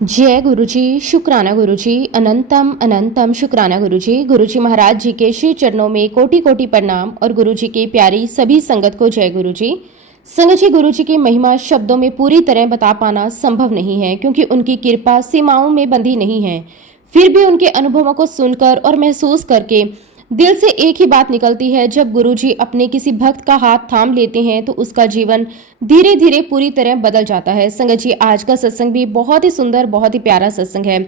जय गुरुजी, शुक्राना गुरुजी, अनंतम अनंतम शुक्राना गुरुजी। गुरुजी महाराज जी के श्री चरणों में कोटि कोटि प्रणाम और गुरुजी की प्यारी सभी संगत को जय गुरुजी। संगत जी, गुरुजी की महिमा शब्दों में पूरी तरह बता पाना संभव नहीं है, क्योंकि उनकी कृपा सीमाओं में बंधी नहीं है। फिर भी उनके अनुभवों को सुनकर और महसूस करके दिल से एक ही बात निकलती है, जब गुरुजी अपने किसी भक्त का हाथ थाम लेते हैं तो उसका जीवन धीरे धीरे पूरी तरह बदल जाता है। संगत जी, आज का सत्संग भी बहुत ही सुंदर, बहुत ही प्यारा सत्संग है।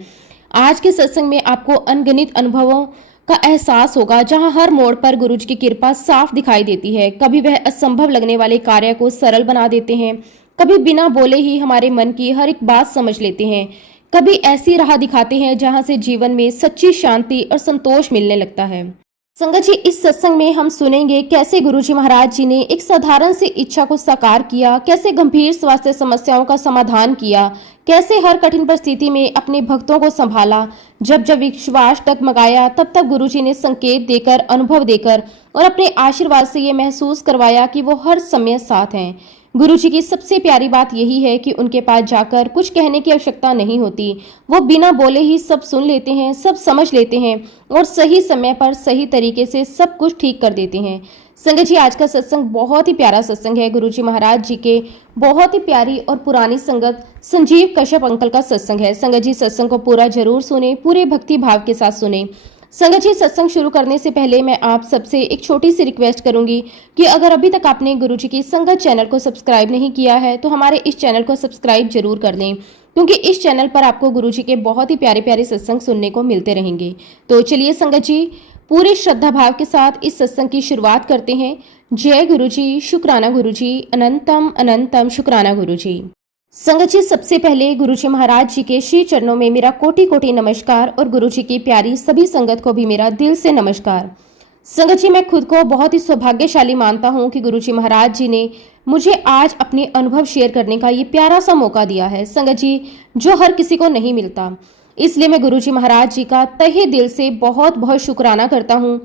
आज के सत्संग में आपको अनगिनत अनुभवों का एहसास होगा, जहां हर मोड़ पर गुरुजी की कृपा साफ दिखाई देती है। कभी वह असंभव लगने वाले कार्य को सरल बना देते हैं, कभी बिना बोले ही हमारे मन की हर एक बात समझ लेते हैं, कभी ऐसी राह दिखाते हैं जहां से जीवन में सच्ची शांति और संतोष मिलने लगता है। संगत जी, इस सत्संग में हम सुनेंगे कैसे गुरुजी महाराज जी ने एक साधारण सी इच्छा को साकार किया, कैसे गंभीर स्वास्थ्य समस्याओं का समाधान किया, कैसे हर कठिन परिस्थिति में अपने भक्तों को संभाला। जब जब विश्वास डगमगाया तब तब गुरुजी ने संकेत देकर, अनुभव देकर और अपने आशीर्वाद से ये महसूस करवाया कि वो हर समय साथ हैं। गुरुजी की सबसे प्यारी बात यही है कि उनके पास जाकर कुछ कहने की आवश्यकता नहीं होती। वो बिना बोले ही सब सुन लेते हैं, सब समझ लेते हैं और सही समय पर सही तरीके से सब कुछ ठीक कर देते हैं। संगत जी, आज का सत्संग बहुत ही प्यारा सत्संग है। गुरुजी महाराज जी के बहुत ही प्यारी और पुरानी संगत संजीव कश्यप अंकल का सत्संग है। संगत जी, सत्संग को पूरा जरूर सुने, पूरे भक्ति भाव के साथ सुने। संगत जी, सत्संग शुरू करने से पहले मैं आप सबसे एक छोटी सी रिक्वेस्ट करूंगी कि अगर अभी तक आपने गुरुजी की संगत चैनल को सब्सक्राइब नहीं किया है तो हमारे इस चैनल को सब्सक्राइब जरूर कर दें, क्योंकि इस चैनल पर आपको गुरुजी के बहुत ही प्यारे प्यारे सत्संग सुनने को मिलते रहेंगे। तो चलिए संगत जी, पूरे श्रद्धा भाव के साथ इस सत्संग की शुरुआत करते हैं। जय गुरुजी, शुक्राना गुरुजी, अनंतम अनंतम शुक्राना गुरुजी। संगत जी, सबसे पहले गुरुजी महाराज जी के श्री चरणों में मेरा कोटि कोटि नमस्कार और गुरुजी की प्यारी सभी संगत को भी मेरा दिल से नमस्कार। संगत जी, मैं खुद को बहुत ही सौभाग्यशाली मानता हूं कि गुरुजी महाराज जी ने मुझे आज अपने अनुभव शेयर करने का ये प्यारा सा मौका दिया है। संगत जी, जो हर किसी को नहीं मिलता, इसलिए मैं गुरुजी महाराज जी का तहे दिल से बहुत बहुत शुक्राना करता हूँ।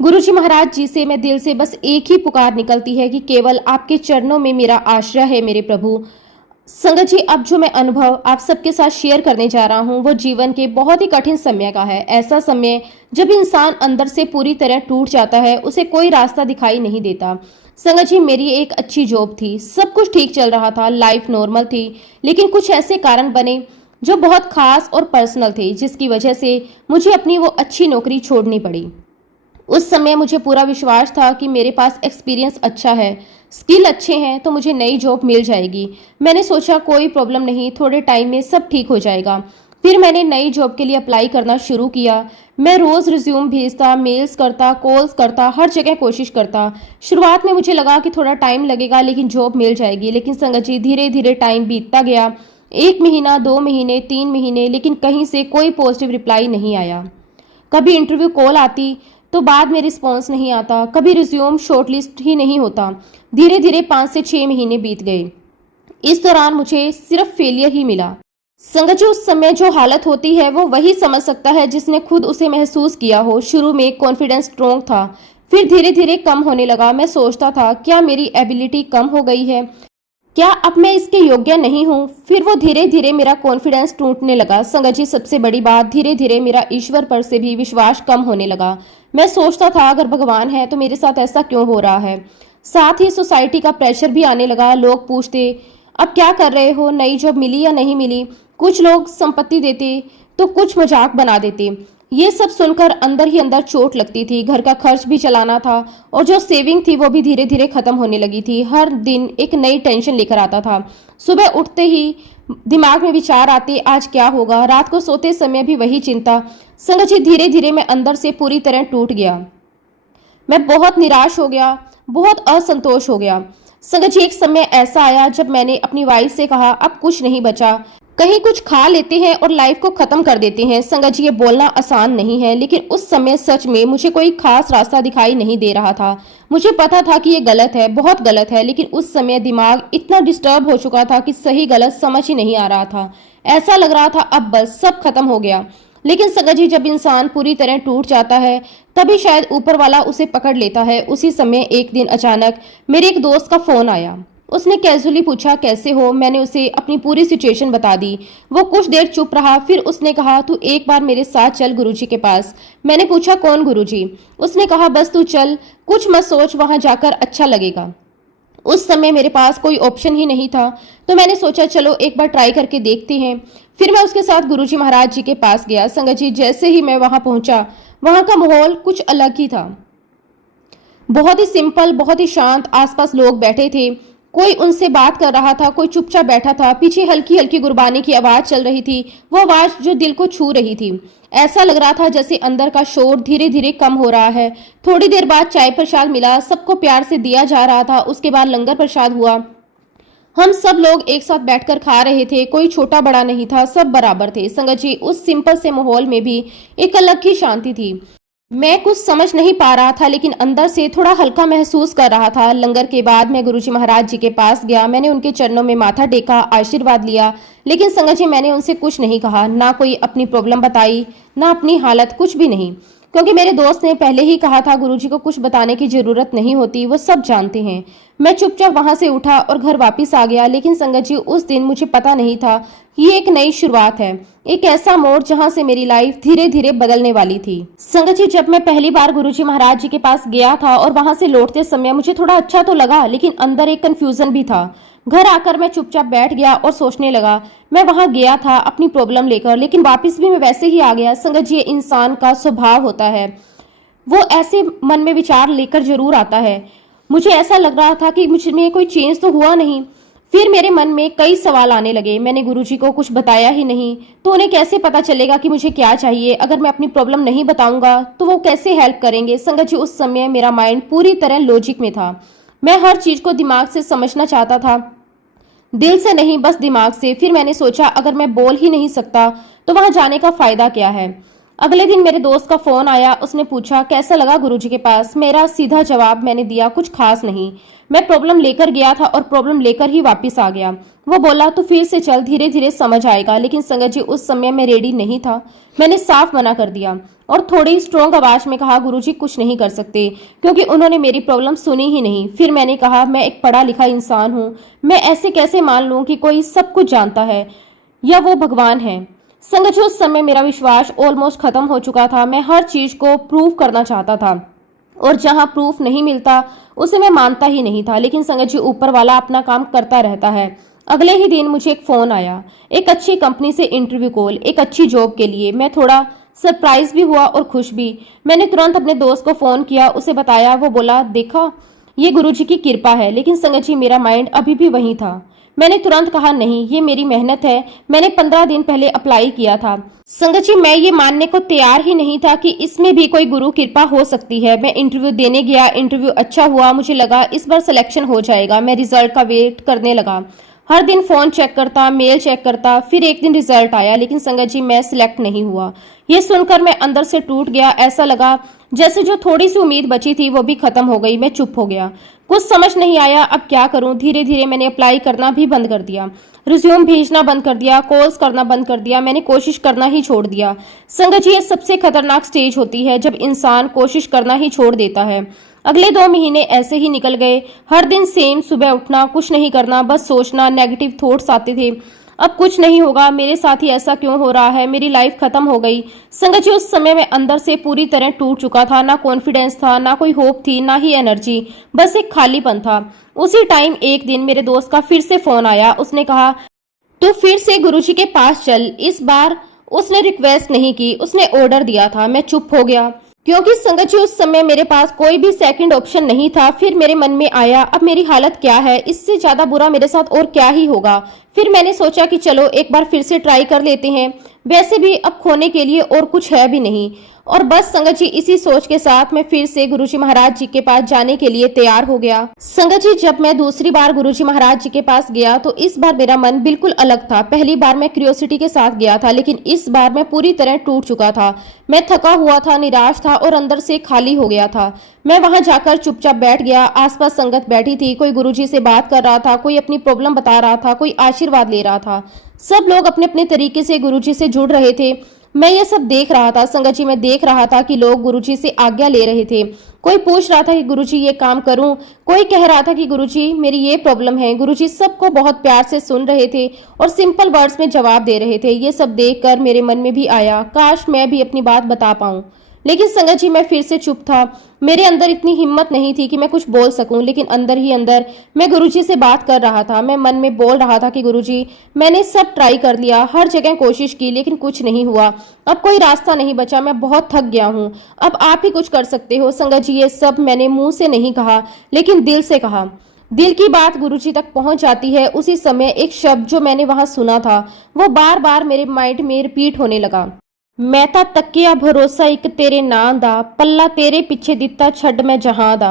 गुरुजी महाराज जी से मैं दिल से बस एक ही पुकार निकलती है कि केवल आपके चरणों में मेरा आश्रय है मेरे प्रभु। संगत जी, अब जो मैं अनुभव आप सबके साथ शेयर करने जा रहा हूँ वो जीवन के बहुत ही कठिन समय का है। ऐसा समय जब इंसान अंदर से पूरी तरह टूट जाता है, उसे कोई रास्ता दिखाई नहीं देता। संगत जी, मेरी एक अच्छी जॉब थी, सब कुछ ठीक चल रहा था, लाइफ नॉर्मल थी, लेकिन कुछ ऐसे कारण बने जो बहुत खास और पर्सनल थे, जिसकी वजह से मुझे अपनी वो अच्छी नौकरी छोड़नी पड़ी। उस समय मुझे पूरा विश्वास था कि मेरे पास एक्सपीरियंस अच्छा है, स्किल अच्छे हैं, तो मुझे नई जॉब मिल जाएगी। मैंने सोचा कोई प्रॉब्लम नहीं, थोड़े टाइम में सब ठीक हो जाएगा। फिर मैंने नई जॉब के लिए अप्लाई करना शुरू किया। मैं रोज़ रिज्यूम भेजता, मेल्स करता, कॉल्स करता, हर जगह कोशिश करता। शुरुआत में मुझे लगा कि थोड़ा टाइम लगेगा लेकिन जॉब मिल जाएगी, लेकिन संगत जी, धीरे धीरे टाइम बीतता गया। 1 महीना, 2 महीने, 3 महीने, लेकिन कहीं से कोई पॉजिटिव रिप्लाई नहीं आया। कभी इंटरव्यू कॉल आती तो बाद में रिस्पॉन्स नहीं आता, कभी रिज्यूम शॉर्टलिस्ट ही नहीं होता। धीरे धीरे 5 से 6 महीने बीत गए। इस दौरान मुझे सिर्फ फेलियर ही मिला। संगत जी, उस समय जो हालत होती है वो वही समझ सकता है जिसने खुद उसे महसूस किया हो। शुरू में कॉन्फिडेंस स्ट्रॉन्ग था, फिर धीरे धीरे कम होने लगा। मैं सोचता था, क्या मेरी एबिलिटी कम हो गई है, क्या अब मैं इसके योग्य नहीं हूँ। फिर वो धीरे धीरे मेरा कॉन्फिडेंस टूटने लगा। संगत जी, सबसे बड़ी बात, धीरे धीरे मेरा ईश्वर पर से भी विश्वास कम होने लगा। मैं सोचता था, अगर भगवान है तो मेरे साथ ऐसा क्यों हो रहा है। साथ ही सोसाइटी का प्रेशर भी आने लगा। लोग पूछते, अब क्या कर रहे हो, नई जॉब मिली या नहीं मिली। कुछ लोग संपत्ति देते तो कुछ मजाक बना देते। ये सब सुनकर अंदर ही अंदर चोट लगती थी। घर का खर्च भी चलाना था और जो सेविंग थी वो भी धीरे धीरे खत्म होने लगी थी। हर दिन एक नई टेंशन लेकर आता था। सुबह उठते ही दिमाग में विचार आते, आज क्या होगा। रात को सोते समय भी वही चिंता। संगत जी, धीरे धीरे मैं अंदर से पूरी तरह टूट गया। मैं बहुत निराश हो गया, बहुत असंतोष हो गया। संगत जी, एक समय ऐसा आया जब मैंने अपनी वाइफ से कहा, अब कुछ नहीं बचा, कहीं कुछ खा लेते हैं और लाइफ को खत्म कर देते हैं। संगत जी, ये बोलना आसान नहीं है, लेकिन उस समय सच में मुझे कोई खास रास्ता दिखाई नहीं दे रहा था। मुझे पता था कि ये गलत है, बहुत गलत है, लेकिन उस समय दिमाग इतना डिस्टर्ब हो चुका था कि सही गलत समझ ही नहीं आ रहा था। ऐसा लग रहा था अब बस सब खत्म हो गया। लेकिन संगत जी, जब इंसान पूरी तरह टूट जाता है तभी शायद ऊपर वाला उसे पकड़ लेता है। उसी समय एक दिन अचानक मेरे एक दोस्त का फोन आया। उसने कैजुअली पूछा कैसे हो। मैंने उसे अपनी पूरी सिचुएशन बता दी। वो कुछ देर चुप रहा, फिर उसने कहा तू एक बार मेरे साथ चल गुरुजी के पास। मैंने पूछा कौन गुरुजी? उसने कहा बस तू चल, कुछ मत सोच, वहां जाकर अच्छा लगेगा। उस समय मेरे पास कोई ऑप्शन ही नहीं था, तो मैंने सोचा चलो एक बार ट्राई करके देखते हैं। फिर मैं उसके साथ गुरुजी महाराज जी के पास गया। संगत जी, जैसे ही मैं वहां पहुंचा, वहां का माहौल कुछ अलग ही था। बहुत ही सिंपल, बहुत ही शांत। आसपास लोग बैठे थे, कोई उनसे बात कर रहा था, कोई चुपचाप बैठा था। पीछे हल्की हल्की गुरबानी की आवाज चल रही थी, वो आवाज जो दिल को छू रही थी। ऐसा लग रहा था जैसे अंदर का शोर धीरे धीरे कम हो रहा है। थोड़ी देर बाद चाय प्रसाद मिला, सबको प्यार से दिया जा रहा था। उसके बाद लंगर प्रसाद हुआ। हम सब लोग एक साथ बैठकर खा रहे थे, कोई छोटा बड़ा नहीं था, सब बराबर थे। संगत जी, उस सिंपल से माहौल में भी एक अलग ही शांति थी। मैं कुछ समझ नहीं पा रहा था, लेकिन अंदर से थोड़ा हल्का महसूस कर रहा था। लंगर के बाद मैं गुरुजी महाराज जी के पास गया। मैंने उनके चरणों में माथा टेका, आशीर्वाद लिया। लेकिन संगत जी, मैंने उनसे कुछ नहीं कहा, ना कोई अपनी प्रॉब्लम बताई, ना अपनी हालत, कुछ भी नहीं। क्योंकि मेरे दोस्त ने पहले ही कहा था गुरुजी को कुछ बताने की जरूरत नहीं होती, वो सब जानते हैं। मैं चुपचाप वहां से उठा और घर वापस आ गया। लेकिन संगत जी, उस दिन मुझे पता नहीं था ये एक नई शुरुआत है, एक ऐसा मोड़ जहां से मेरी लाइफ धीरे धीरे बदलने वाली थी। संगत जी, जब मैं पहली बार गुरुजी महाराज जी के पास गया था और वहां से लौटते समय मुझे थोड़ा अच्छा तो लगा, लेकिन अंदर एक कंफ्यूजन भी था। घर आकर मैं चुपचाप बैठ गया और सोचने लगा। मैं वहां गया था अपनी प्रॉब्लम लेकर, लेकिन वापस भी मैं वैसे ही आ गया। संगत जी, ये इंसान का स्वभाव होता है, वो ऐसे मन में विचार लेकर जरूर आता है। मुझे ऐसा लग रहा था कि मुझ में कोई चेंज तो हुआ नहीं। फिर मेरे मन में कई सवाल आने लगे। मैंने गुरुजी को कुछ बताया ही नहीं, तो उन्हें कैसे पता चलेगा कि मुझे क्या चाहिए? अगर मैं अपनी प्रॉब्लम नहीं बताऊंगा तो वो कैसे हेल्प करेंगे? संगत जी, उस समय मेरा माइंड पूरी तरह लॉजिक में था। मैं हर चीज को दिमाग से समझना चाहता था, दिल से नहीं, बस दिमाग से। फिर मैंने सोचा अगर मैं बोल ही नहीं सकता तो वहां जाने का फायदा क्या है। अगले दिन मेरे दोस्त का फोन आया। उसने पूछा कैसा लगा गुरुजी के पास। मेरा सीधा जवाब मैंने दिया, कुछ खास नहीं। मैं प्रॉब्लम लेकर गया था और प्रॉब्लम लेकर ही वापस आ गया। वो बोला तो फिर से चल, धीरे धीरे समझ आएगा। लेकिन संगत जी, उस समय मैं रेडी नहीं था। मैंने साफ मना कर दिया और थोड़ी स्ट्रॉन्ग आवाज में कहा गुरुजी कुछ नहीं कर सकते, क्योंकि उन्होंने मेरी प्रॉब्लम सुनी ही नहीं। फिर मैंने कहा मैं एक पढ़ा लिखा इंसान हूँ, मैं ऐसे कैसे मान लूं कि कोई सब कुछ जानता है या वो भगवान है। संगत जी, उस समय मेरा विश्वास ऑलमोस्ट खत्म हो चुका था। मैं हर चीज को प्रूव करना चाहता था और जहां प्रूफ नहीं मिलता उसे मैं मानता ही नहीं था। लेकिन संगत जी, ऊपर वाला अपना काम करता रहता है। अगले ही दिन मुझे एक फोन आया, एक अच्छी कंपनी से इंटरव्यू कॉल, एक अच्छी जॉब के लिए। मैं थोड़ा सरप्राइज भी हुआ और खुश भी। मैंने तुरंत अपने दोस्त को फोन किया, उसे बताया। वो बोला देखा, ये गुरुजी की कृपा है। लेकिन संगत जी, मेरा माइंड अभी भी वही था। मैंने तुरंत कहा नहीं, ये मेरी मेहनत है, मैंने 15 दिन पहले अप्लाई किया था। संगत जी, मैं ये मानने को तैयार ही नहीं था कि इसमें भी कोई गुरु कृपा हो सकती है। मैं इंटरव्यू देने गया, इंटरव्यू अच्छा हुआ। मुझे लगा इस बार सिलेक्शन हो जाएगा। मैं रिजल्ट का वेट करने लगा, हर दिन फोन चेक करता, मेल चेक करता। फिर एक दिन रिजल्ट आया, लेकिन संगत जी, मैं सिलेक्ट नहीं हुआ। ये सुनकर मैं अंदर से टूट गया। ऐसा लगा जैसे जो थोड़ी सी उम्मीद बची थी वो भी खत्म हो गई। मैं चुप हो गया, कुछ समझ नहीं आया अब क्या करूं। धीरे धीरे मैंने अप्लाई करना भी बंद कर दिया, रिज्यूम भेजना बंद कर दिया, कॉल्स करना बंद कर दिया। मैंने कोशिश करना ही छोड़ दिया। संगत जी, ये सबसे खतरनाक स्टेज होती है जब इंसान कोशिश करना ही छोड़ देता है। अगले 2 महीने ऐसे ही निकल गए। हर दिन सेम, सुबह उठना, कुछ नहीं करना, बस सोचना, नेगेटिव थॉट्स आते थे। अब कुछ नहीं होगा, मेरे साथ ही ऐसा क्यों हो रहा है, मेरी लाइफ खत्म हो गई। संगत जी, उस समय मैं अंदर से पूरी तरह टूट चुका था। ना कॉन्फिडेंस था, ना कोई होप थी, ना ही एनर्जी, बस एक खालीपन था। उसी टाइम एक दिन मेरे दोस्त का फिर से फोन आया। उसने कहा तू फिर से गुरुजी के पास चल। इस बार उसने रिक्वेस्ट नहीं की, उसने ऑर्डर दिया था। मैं चुप हो गया, क्योंकि संगत जी, उस समय मेरे पास कोई भी सेकंड ऑप्शन नहीं था। फिर मेरे मन में आया अब मेरी हालत क्या है, इससे ज्यादा बुरा मेरे साथ और क्या ही होगा। फिर मैंने सोचा कि चलो एक बार फिर से ट्राई कर लेते हैं, वैसे भी अब खोने के लिए और कुछ है भी नहीं। और बस संगत जी, इसी सोच के साथ मैं फिर से गुरुजी महाराज जी के पास जाने के लिए तैयार हो गया। संगत जी, जब मैं दूसरी बार गुरुजी महाराज जी के पास गया तो इस बार मेरा मन बिल्कुल अलग था। पहली बार मैं क्यूरियोसिटी के साथ गया था, लेकिन इस बार मैं पूरी तरह टूट चुका था। मैं थका हुआ था, निराश था और अंदर से खाली हो गया था। मैं वहां जाकर चुपचाप बैठ गया। आसपास संगत बैठी थी, कोई गुरुजी से बात कर रहा था, कोई अपनी प्रॉब्लम बता रहा था, कोई आशीर्वाद ले रहा था। सब लोग अपने अपने तरीके से गुरुजी से जुड़ रहे थे। मैं ये सब देख रहा था संगत जी, मैं देख रहा था कि लोग गुरुजी से आज्ञा ले रहे थे। कोई पूछ रहा था कि गुरुजी ये काम करूं, कोई कह रहा था कि गुरुजी मेरी ये प्रॉब्लम है। गुरुजी सबको बहुत प्यार से सुन रहे थे और सिंपल वर्ड्स में जवाब दे रहे थे। ये सब देखकर मेरे मन में भी आया, काश मैं भी अपनी बात बता पाऊं। लेकिन संगत जी मैं फिर से चुप था। मेरे अंदर इतनी हिम्मत नहीं थी कि मैं कुछ बोल सकूं, लेकिन अंदर ही अंदर मैं गुरुजी से बात कर रहा था। मैं मन में बोल रहा था कि गुरुजी मैंने सब ट्राई कर लिया, हर जगह कोशिश की, लेकिन कुछ नहीं हुआ। अब कोई रास्ता नहीं बचा, मैं बहुत थक गया हूँ। अब आप ही कुछ कर सकते हो। संगत जी ये सब मैंने मुंह से नहीं कहा, लेकिन दिल से कहा। दिल की बात गुरुजी तक पहुंच जाती है। उसी समय एक शब्द जो मैंने वहां सुना था वो बार बार मेरे माइंड में रिपीट होने लगा। मैं ਤਾਂ ਤੱਕਿਆ भरोसा एक तेरे ਨਾਂ ਦਾ, पल्ला तेरे पीछे दिता छड़ मैं जहां दा।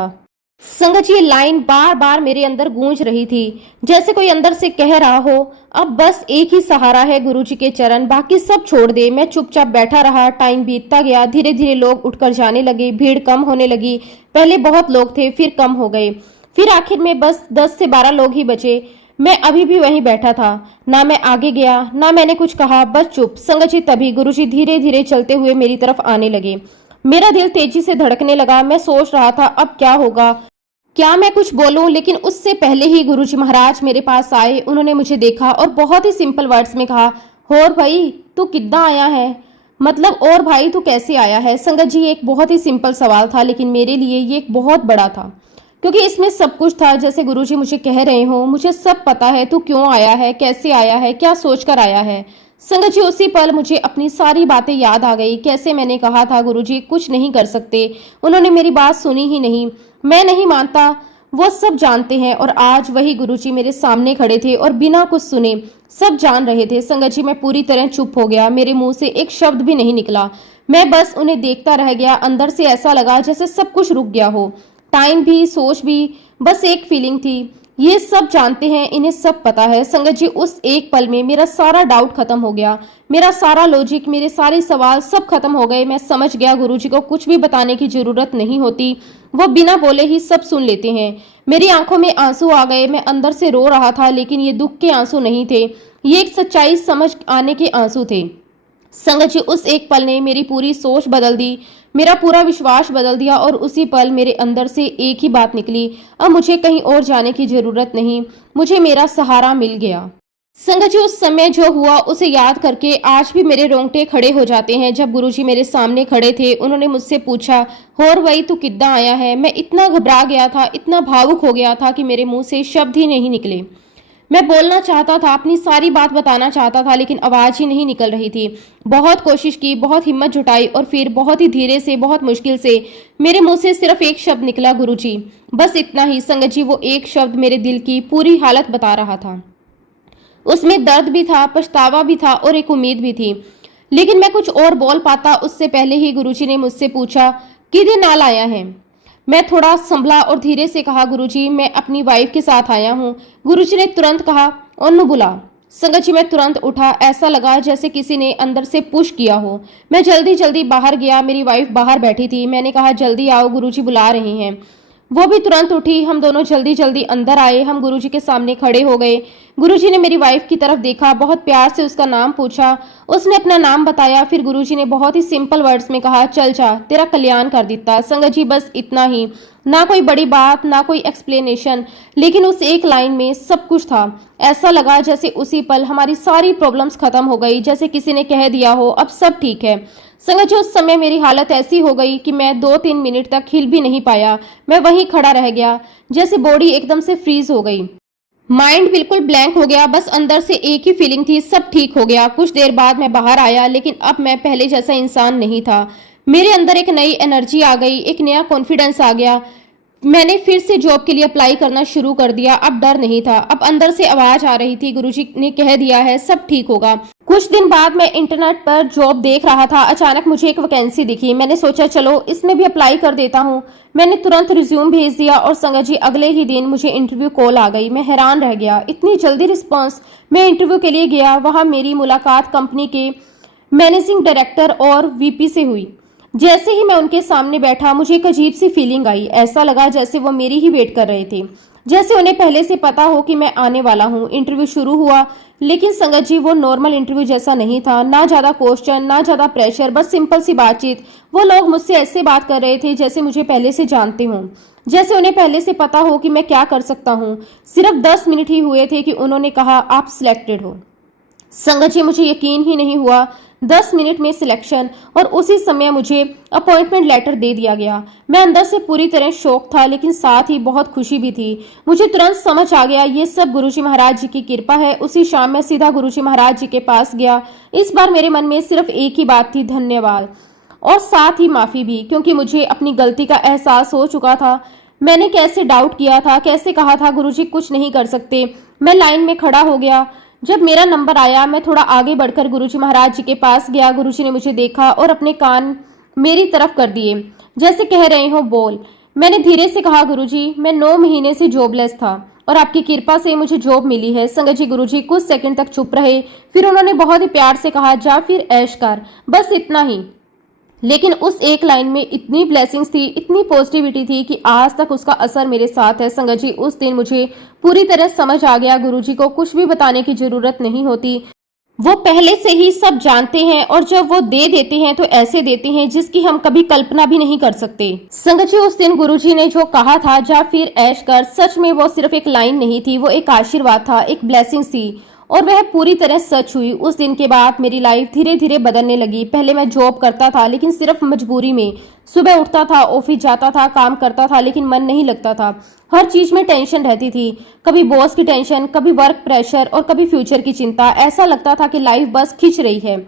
संगत जी ये लाइन बार बार मेरे अंदर गूंज रही थी, जैसे कोई अंदर से कह रहा हो अब बस एक ही सहारा है, गुरुजी के चरण, बाकी सब छोड़ दे। मैं चुपचाप बैठा रहा। टाइम बीतता गया। धीरे धीरे लोग उठकर जाने लगे, भीड़ कम होने लगी। पहले बहुत लोग थे, फिर कम हो गए, फिर आखिर में बस 10 से 12 लोग ही बचे। मैं अभी भी वहीं बैठा था। ना मैं आगे गया, ना मैंने कुछ कहा, बस चुप। संगत जी तभी गुरुजी धीरे धीरे चलते हुए मेरी तरफ आने लगे। मेरा दिल तेजी से धड़कने लगा। मैं सोच रहा था अब क्या होगा, क्या मैं कुछ बोलूं, लेकिन उससे पहले ही गुरुजी महाराज मेरे पास आए। उन्होंने मुझे देखा और बहुत ही सिंपल वर्ड्स में कहा, और भाई तू किद्दां आया है, मतलब और भाई तू कैसे आया है। संगत जी एक बहुत ही सिंपल सवाल था, लेकिन मेरे लिए ये एक बहुत बड़ा था, क्योंकि इसमें सब कुछ था। जैसे गुरुजी मुझे कह रहे हो, मुझे सब पता है तू क्यों आया है, कैसे आया है, क्या सोचकर आया है। संगत जी उसी पल मुझे अपनी सारी बातें याद आ गई। कैसे मैंने कहा था गुरुजी कुछ नहीं कर सकते, उन्होंने मेरी बात सुनी ही नहीं। मैं नहीं मानता, वो सब जानते हैं। और आज वही गुरुजी मेरे सामने खड़े थे और बिना कुछ सुने सब जान रहे थे। संगत जी मैं पूरी तरह चुप हो गया। मेरे मुंह से एक शब्द भी नहीं निकला। मैं बस उन्हें देखता रह गया। अंदर से ऐसा लगा जैसे सब कुछ रुक गया हो। टाइम भी, सोच भी, बस एक फीलिंग थी। ये सब जानते हैं, इन्हें सब पता है। संगत जी उस एक पल में मेरा सारा डाउट खत्म हो गया, मेरा सारा लॉजिक, मेरे सारे सवाल सब खत्म हो गए। मैं समझ गया गुरुजी को कुछ भी बताने की जरूरत नहीं होती, वो बिना बोले ही सब सुन लेते हैं। मेरी आंखों में आंसू आ गए। मैं अंदर से रो रहा था, लेकिन ये दुख के आंसू नहीं थे, ये एक सच्चाई समझ आने के आंसू थे। संगत जी उस एक पल ने मेरी पूरी सोच बदल दी, मेरा पूरा विश्वास बदल दिया। और उसी पल मेरे अंदर से एक ही बात निकली, अब मुझे कहीं और जाने की जरूरत नहीं, मुझे मेरा सहारा मिल गया। संगत जी उस समय जो हुआ उसे याद करके आज भी मेरे रोंगटे खड़े हो जाते हैं। जब गुरुजी मेरे सामने खड़े थे, उन्होंने मुझसे पूछा, और वही तू किद्दां आया है। मैं इतना घबरा गया था, इतना भावुक हो गया था कि मेरे मुंह से शब्द ही नहीं निकले। मैं बोलना चाहता था, अपनी सारी बात बताना चाहता था, लेकिन आवाज ही नहीं निकल रही थी। बहुत कोशिश की, बहुत हिम्मत जुटाई, और फिर बहुत ही धीरे से, बहुत मुश्किल से मेरे मुंह से सिर्फ एक शब्द निकला, गुरुजी। बस इतना ही। संगत जी वो एक शब्द मेरे दिल की पूरी हालत बता रहा था। उसमें दर्द भी था, पछतावा भी था और एक उम्मीद भी थी। लेकिन मैं कुछ और बोल पाता उससे पहले ही गुरुजी ने मुझसे पूछा, किदे नाल आया है। मैं थोड़ा संभला और धीरे से कहा, गुरुजी मैं अपनी वाइफ के साथ आया हूँ। गुरुजी ने तुरंत कहा, ओनू बुला। संगत जी मैं तुरंत उठा। ऐसा लगा जैसे किसी ने अंदर से पुश किया हो। मैं जल्दी जल्दी बाहर गया। मेरी वाइफ बाहर बैठी थी। मैंने कहा, जल्दी आओ, गुरुजी बुला रहे हैं। वो भी तुरंत उठी। हम दोनों जल्दी जल्दी अंदर आए। हम गुरुजी के सामने खड़े हो गए। गुरुजी ने मेरी वाइफ की तरफ देखा, बहुत प्यार से उसका नाम पूछा। उसने अपना नाम बताया। फिर गुरुजी ने बहुत ही सिंपल वर्ड्स में कहा, चल जा, तेरा कल्याण कर दिता। संगत जी बस इतना ही, ना कोई बड़ी बात, ना कोई एक्सप्लेनेशन, लेकिन उस एक लाइन में सब कुछ था। ऐसा लगा जैसे उसी पल हमारी सारी प्रॉब्लम्स खत्म हो गई, जैसे किसी ने कह दिया हो अब सब ठीक है। संगत जी उस समय मेरी हालत ऐसी हो गई कि मैं 2-3 मिनट तक हिल भी नहीं पाया। मैं वहीं खड़ा रह गया, जैसे बॉडी एकदम से फ्रीज हो गई। माइंड बिल्कुल ब्लैंक हो गया। बस अंदर से एक ही फीलिंग थी, सब ठीक हो गया। कुछ देर बाद मैं बाहर आया, लेकिन अब मैं पहले जैसा इंसान नहीं था। मेरे अंदर एक नई एनर्जी आ गई, एक नया कॉन्फिडेंस आ गया। मैंने फिर से जॉब के लिए अप्लाई करना शुरू कर दिया। अब डर नहीं था, अब अंदर से आवाज आ रही थी, गुरुजी ने कह दिया है, सब ठीक होगा। कुछ दिन बाद मैं इंटरनेट पर जॉब देख रहा था। अचानक मुझे एक वैकेंसी दिखी। मैंने सोचा चलो इसमें भी अप्लाई कर देता हूँ। मैंने तुरंत रिज्यूम भेज दिया और संगत जी अगले ही दिन मुझे इंटरव्यू कॉल आ गई। मैं हैरान रह गया, इतनी जल्दी रिस्पॉन्स। मैं इंटरव्यू के लिए गया। वहाँ मेरी मुलाकात कंपनी के मैनेजिंग डायरेक्टर और वीपी से हुई। जैसे ही मैं उनके सामने बैठा, मुझे एक अजीब सी फीलिंग आई। ऐसा लगा जैसे वो मेरी ही वेट कर रहे थे। जैसे उन्हें पहले से पता हो कि मैं आने वाला हूँ। इंटरव्यू शुरू हुआ, लेकिन संगत जी वो नॉर्मल इंटरव्यू जैसा नहीं था। ना ज्यादा क्वेश्चन, ना ज्यादा प्रेशर, बस सिंपल सी बातचीत। वो लोग मुझसे ऐसे बात कर रहे थे जैसे मुझे पहले से जानते हों, जैसे उन्हें पहले से पता हो कि मैं क्या कर सकता हूँ। सिर्फ 10 मिनट ही हुए थे कि उन्होंने कहा आप सिलेक्टेड हो। संगत जी मुझे यकीन ही नहीं हुआ। 10 मिनट में सिलेक्शन, और उसी समय मुझे अपॉइंटमेंट लेटर दे दिया गया। मैं अंदर से पूरी तरह शौक था, लेकिन साथ ही बहुत खुशी भी थी। मुझे तुरंत समझ आ गया ये सब गुरुजी महाराज जी की कृपा है। उसी शाम मैं सीधा गुरुजी महाराज जी के पास गया। इस बार मेरे मन में सिर्फ एक ही बात थी, धन्यवाद, और साथ ही माफी भी, क्योंकि मुझे अपनी गलती का एहसास हो चुका था। मैंने कैसे डाउट किया था, कैसे कहा था गुरुजी कुछ नहीं कर सकते। मैं लाइन में खड़ा हो गया। जब मेरा नंबर आया, मैं थोड़ा आगे बढ़कर गुरुजी महाराज जी के पास गया। गुरुजी ने मुझे देखा और अपने कान मेरी तरफ कर दिए, जैसे कह रहे हो बोल। मैंने धीरे से कहा गुरुजी मैं 9 महीने से जॉबलेस था और आपकी कृपा से मुझे जॉब मिली है। संगत जी गुरुजी कुछ सेकंड तक चुप रहे, फिर उन्होंने बहुत ही प्यार से कहा जा फिर ऐश कर, बस इतना ही। लेकिन उस एक लाइन में इतनी ब्लेसिंग्स थी, इतनी पॉजिटिविटी थी कि आज तक उसका असर मेरे साथ है। संगत जी उस दिन मुझे पूरी तरह समझ आ गया गुरुजी को कुछ भी बताने की जरूरत नहीं होती। वो पहले से ही सब जानते हैं, और जब वो दे देते हैं तो ऐसे देते हैं जिसकी हम कभी कल्पना भी नहीं कर सकते। संगत जी उस दिन गुरुजी ने जो कहा था जा फिर ऐश कर, सच में वो सिर्फ एक लाइन नहीं थी, वो एक आशीर्वाद था, एक ब्लेसिंग थी, और वह पूरी तरह सच हुई। उस दिन के बाद मेरी लाइफ धीरे धीरे बदलने लगी। पहले मैं जॉब करता था, लेकिन सिर्फ मजबूरी में। सुबह उठता था, ऑफिस जाता था, काम करता था, लेकिन मन नहीं लगता था। हर चीज में टेंशन रहती थी, कभी बॉस की टेंशन, कभी वर्क प्रेशर, और कभी फ्यूचर की चिंता। ऐसा लगता था कि लाइफ बस खिंच रही है।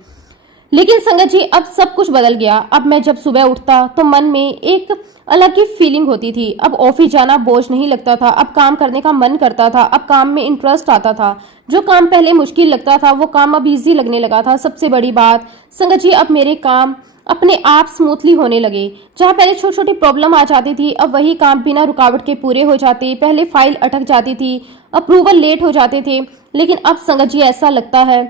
लेकिन संगत जी अब सब कुछ बदल गया। अब मैं जब सुबह उठता तो मन में एक अलग ही फीलिंग होती थी। अब ऑफिस जाना बोझ नहीं लगता था, अब काम करने का मन करता था, अब काम में इंटरेस्ट आता था। जो काम पहले मुश्किल लगता था वो काम अब इजी लगने लगा था। सबसे बड़ी बात संगत जी अब मेरे काम अपने आप स्मूथली होने लगे। जहाँ पहले छोटी छोटी प्रॉब्लम आ जाती थी, अब वही काम बिना रुकावट के पूरे हो जाते। पहले फाइल अटक जाती थी, अप्रूवल लेट हो जाते थे, लेकिन अब संगत जी ऐसा लगता है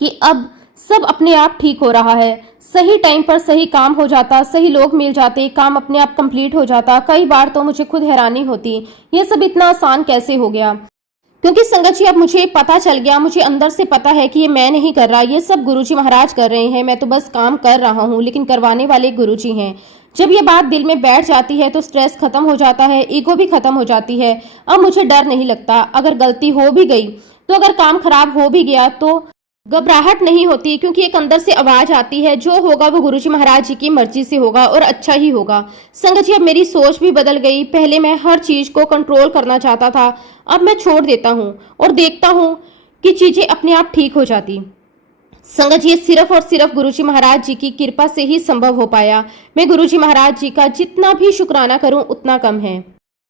कि अब सब अपने आप ठीक हो रहा है। सही टाइम पर सही काम हो जाता, सही लोग मिल जाते, काम अपने आप कंप्लीट हो जाता। कई बार तो मुझे खुद हैरानी होती ये सब इतना आसान कैसे हो गया। क्योंकि संगत जी अब मुझे पता चल गया, मुझे अंदर से पता है कि ये मैं नहीं कर रहा, ये सब गुरुजी महाराज कर रहे हैं। मैं तो बस काम कर रहा हूँ, लेकिन करवाने वाले गुरुजी हैं। जब ये बात दिल में बैठ जाती है तो स्ट्रेस खत्म हो जाता है, ईगो भी खत्म हो जाती है। अब मुझे डर नहीं लगता। अगर गलती हो भी गई तो, अगर काम खराब हो भी गया तो घबराहट नहीं होती, क्योंकि एक अंदर से आवाज आती है जो होगा वो गुरुजी महाराज जी की मर्जी से होगा और अच्छा ही होगा। संगत जी अब मेरी सोच भी बदल गई। पहले मैं हर चीज को कंट्रोल करना चाहता था, अब मैं छोड़ देता हूँ और देखता हूँ कि चीजें अपने आप ठीक हो जाती। संगत जी सिर्फ और सिर्फ गुरुजी महाराज जी की कृपा से ही संभव हो पाया। मैं गुरुजी महाराज जी का जितना भी शुक्राना करूं उतना कम है।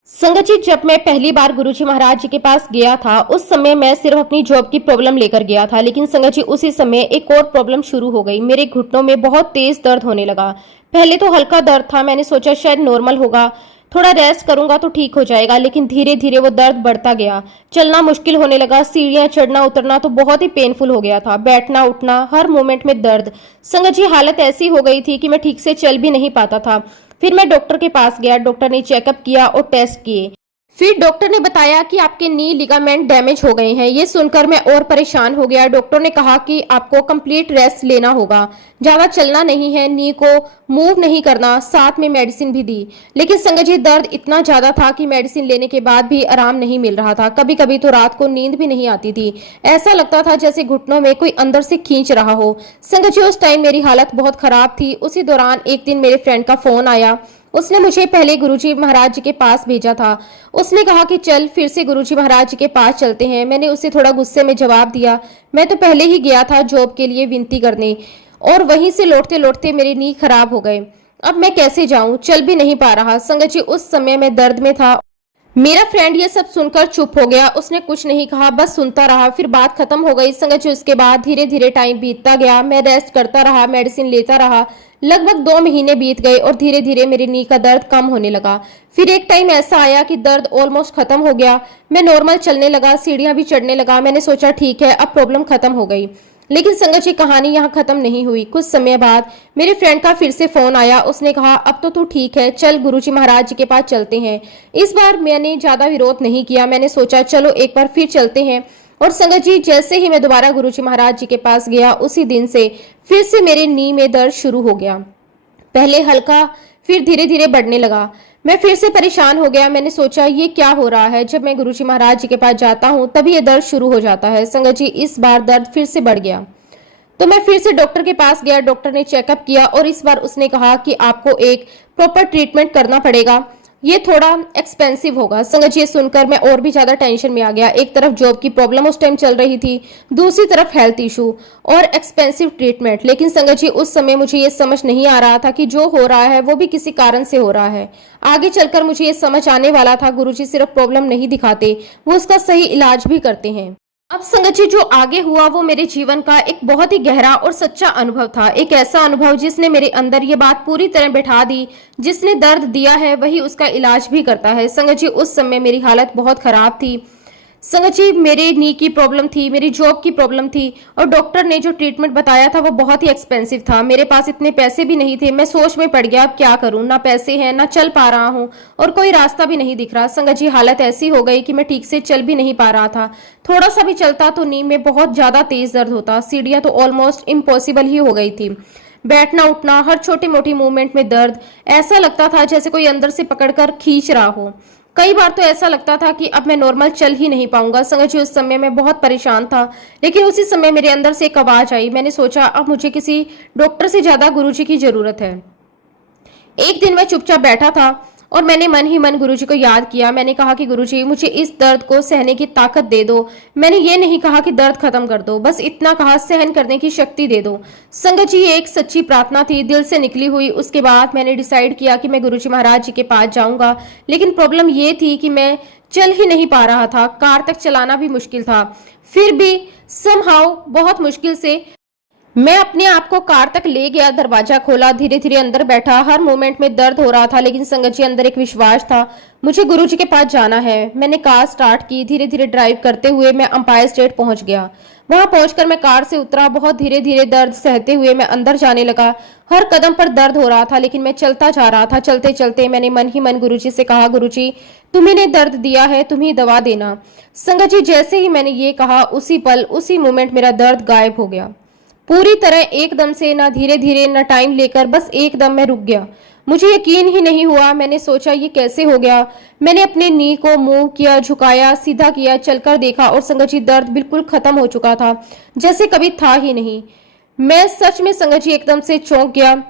संगत जी जब मैं पहली बार गुरुजी महाराज जी के पास गया था, उस समय मैं सिर्फ अपनी जॉब की प्रॉब्लम लेकर गया था। लेकिन संगत जी उसी समय एक और प्रॉब्लम शुरू हो गई। मेरे घुटनों में बहुत तेज दर्द होने लगा। पहले तो हल्का दर्द था, मैंने सोचा शायद नॉर्मल होगा, थोड़ा रेस्ट करूंगा तो ठीक हो जाएगा। लेकिन धीरे धीरे वो दर्द बढ़ता गया। चलना मुश्किल होने लगा, सीढ़ियां चढ़ना उतरना तो बहुत ही पेनफुल हो गया था। बैठना उठना, हर मोमेंट में दर्द। संगत जी हालत ऐसी हो गई थी कि मैं ठीक से चल भी नहीं पाता था। फिर मैं डॉक्टर के पास गया। डॉक्टर ने चेकअप किया और टेस्ट किए। फिर डॉक्टर ने बताया कि आपके नी लिगामेंट डैमेज हो गए हैं। ये सुनकर मैं और परेशान हो गया। डॉक्टर ने कहा कि आपको कंप्लीट रेस्ट लेना होगा, ज्यादा चलना नहीं है, नी को मूव नहीं करना, साथ में मेडिसिन भी दी। लेकिन संगत जी दर्द इतना ज्यादा था कि मेडिसिन लेने के बाद भी आराम नहीं मिल रहा था। कभी कभी तो रात को नींद भी नहीं आती थी। ऐसा लगता था जैसे घुटनों में कोई अंदर से खींच रहा हो। संगत जी उस टाइम मेरी हालत बहुत खराब थी। उसी दौरान एक दिन मेरे फ्रेंड का फोन आया। उसने मुझे पहले गुरुजी महाराज जी के पास भेजा था। उसने कहा कि चल फिर से गुरुजी महाराज जी के पास चलते हैं। मैंने उसे थोड़ा गुस्से में जवाब दिया, मैं तो पहले ही गया था जॉब के लिए विनती करने, और वहीं से लौटते लौटते मेरे नी खराब हो गए। अब मैं कैसे जाऊं, चल भी नहीं पा रहा। संगत जी उस समय मैं दर्द में था। मेरा फ्रेंड ये सब सुनकर चुप हो गया, उसने कुछ नहीं कहा, बस सुनता रहा। फिर बात खत्म हो गई। संगत जी उसके बाद धीरे धीरे टाइम बीतता गया। मैं रेस्ट करता रहा, मेडिसिन लेता रहा। लगभग 2 महीने बीत गए और धीरे धीरे मेरे नी का दर्द कम होने लगा। फिर एक टाइम ऐसा आया कि दर्द ऑलमोस्ट खत्म हो गया। मैं नॉर्मल चलने लगा, सीढ़ियां भी चढ़ने लगा। मैंने सोचा ठीक है अब प्रॉब्लम खत्म हो गई। लेकिन संगत जी कहानी यहाँ खत्म नहीं हुई। कुछ समय बाद मेरे फ्रेंड का फिर से फोन आया। उसने कहा अब तो तू ठीक है, चल गुरुजी महाराज जी के पास चलते हैं। इस बार मैंने ज्यादा विरोध नहीं किया। मैंने सोचा चलो एक बार फिर चलते हैं। और संगत जी जैसे ही मैं दोबारा गुरुजी महाराज जी के पास गया, उसी दिन से फिर से मेरे नी में दर्द शुरू हो गया। पहले हल्का, फिर धीरे धीरे बढ़ने लगा। मैं फिर से परेशान हो गया। मैंने सोचा ये क्या हो रहा है। जब मैं गुरुजी महाराज जी के पास जाता हूँ तभी ये दर्द शुरू हो जाता है। संगत जी इस बार दर्द फिर से बढ़ गया, तो मैं फिर से डॉक्टर के पास गया। डॉक्टर ने चेकअप किया और इस बार उसने कहा कि आपको एक प्रॉपर ट्रीटमेंट करना पड़ेगा, ये थोड़ा एक्सपेंसिव होगा। संगत जी सुनकर मैं और भी ज्यादा टेंशन में आ गया। एक तरफ जॉब की प्रॉब्लम उस टाइम चल रही थी, दूसरी तरफ हेल्थ इशू और एक्सपेंसिव ट्रीटमेंट। लेकिन संगत जी उस समय मुझे ये समझ नहीं आ रहा था कि जो हो रहा है वो भी किसी कारण से हो रहा है। आगे चलकर मुझे ये समझ आने वाला था गुरुजी सिर्फ प्रॉब्लम नहीं दिखाते, वो उसका सही इलाज भी करते हैं। अब संगत जी जो आगे हुआ वो मेरे जीवन का एक बहुत ही गहरा और सच्चा अनुभव था। एक ऐसा अनुभव जिसने मेरे अंदर ये बात पूरी तरह बैठा दी, जिसने दर्द दिया है वही उसका इलाज भी करता है। संगत जी उस समय मेरी हालत बहुत खराब थी। संगत जी मेरे नी की प्रॉब्लम थी, मेरी जॉब की प्रॉब्लम थी और डॉक्टर ने जो ट्रीटमेंट बताया था वो बहुत ही एक्सपेंसिव था। मेरे पास इतने पैसे भी नहीं थे। मैं सोच में पड़ गया अब क्या करूं, ना पैसे हैं, ना चल पा रहा हूं और कोई रास्ता भी नहीं दिख रहा। संगत जी हालत ऐसी हो गई कि मैं ठीक से चल भी नहीं पा रहा था। थोड़ा सा भी चलता तो नी में बहुत ज्यादा तेज दर्द होता। सीढ़ियां तो ऑलमोस्ट इम्पॉसिबल ही हो गई थी। बैठना उठना, हर छोटी मोटी मूवमेंट में दर्द, ऐसा लगता था जैसे कोई अंदर से पकड़कर खींच रहा हो। कई बार तो ऐसा लगता था कि अब मैं नॉर्मल चल ही नहीं पाऊंगा। संगत जी उस समय मैं बहुत परेशान था, लेकिन उसी समय मेरे अंदर से एक आवाज आई। मैंने सोचा अब मुझे किसी डॉक्टर से ज्यादा गुरुजी की जरूरत है। एक दिन मैं चुपचाप बैठा था और मैंने मन ही मन गुरुजी को याद किया। मैंने कहा कि गुरुजी मुझे इस दर्द को सहने की ताकत दे दो। मैंने ये नहीं कहा कि दर्द खत्म कर दो, बस इतना कहा सहन करने की शक्ति दे दो। संगत जी ये एक सच्ची प्रार्थना थी, दिल से निकली हुई। उसके बाद मैंने डिसाइड किया कि मैं गुरुजी महाराज जी के पास जाऊंगा। लेकिन प्रॉब्लम ये थी कि मैं चल ही नहीं पा रहा था, कार तक चलाना भी मुश्किल था। फिर भी समहाउ बहुत मुश्किल से मैं अपने आप को कार तक ले गया, दरवाजा खोला, धीरे धीरे अंदर बैठा। हर मोमेंट में दर्द हो रहा था, लेकिन संगत जी अंदर एक विश्वास था, मुझे गुरुजी के पास जाना है। मैंने कार स्टार्ट की, धीरे धीरे ड्राइव करते हुए मैं अंपायर स्टेट पहुंच गया। वहां पहुंचकर मैं कार से उतरा। बहुत धीरे धीरे दर्द सहते हुए मैं अंदर जाने लगा। हर कदम पर दर्द हो रहा था, लेकिन मैं चलता जा रहा था। चलते चलते मैंने मन ही मन गुरुजी से कहा, गुरुजी तुम्ही ने दर्द दिया है, तुम ही दवा देना। संगत जी जैसे ही मैंने ये कहा उसी पल उसी मोमेंट मेरा दर्द गायब हो गया, पूरी तरह एकदम से। ना धीरे धीरे ना टाइम लेकर, बस एकदम मैं रुक गया। मुझे यकीन ही नहीं हुआ। मैंने सोचा ये कैसे हो गया। मैंने अपने नी को मूव किया, झुकाया, सीधा किया, चलकर देखा और संगत जी दर्द बिल्कुल खत्म हो चुका था, जैसे कभी था ही नहीं। मैं सच में संगत जी एकदम से चौंक गया।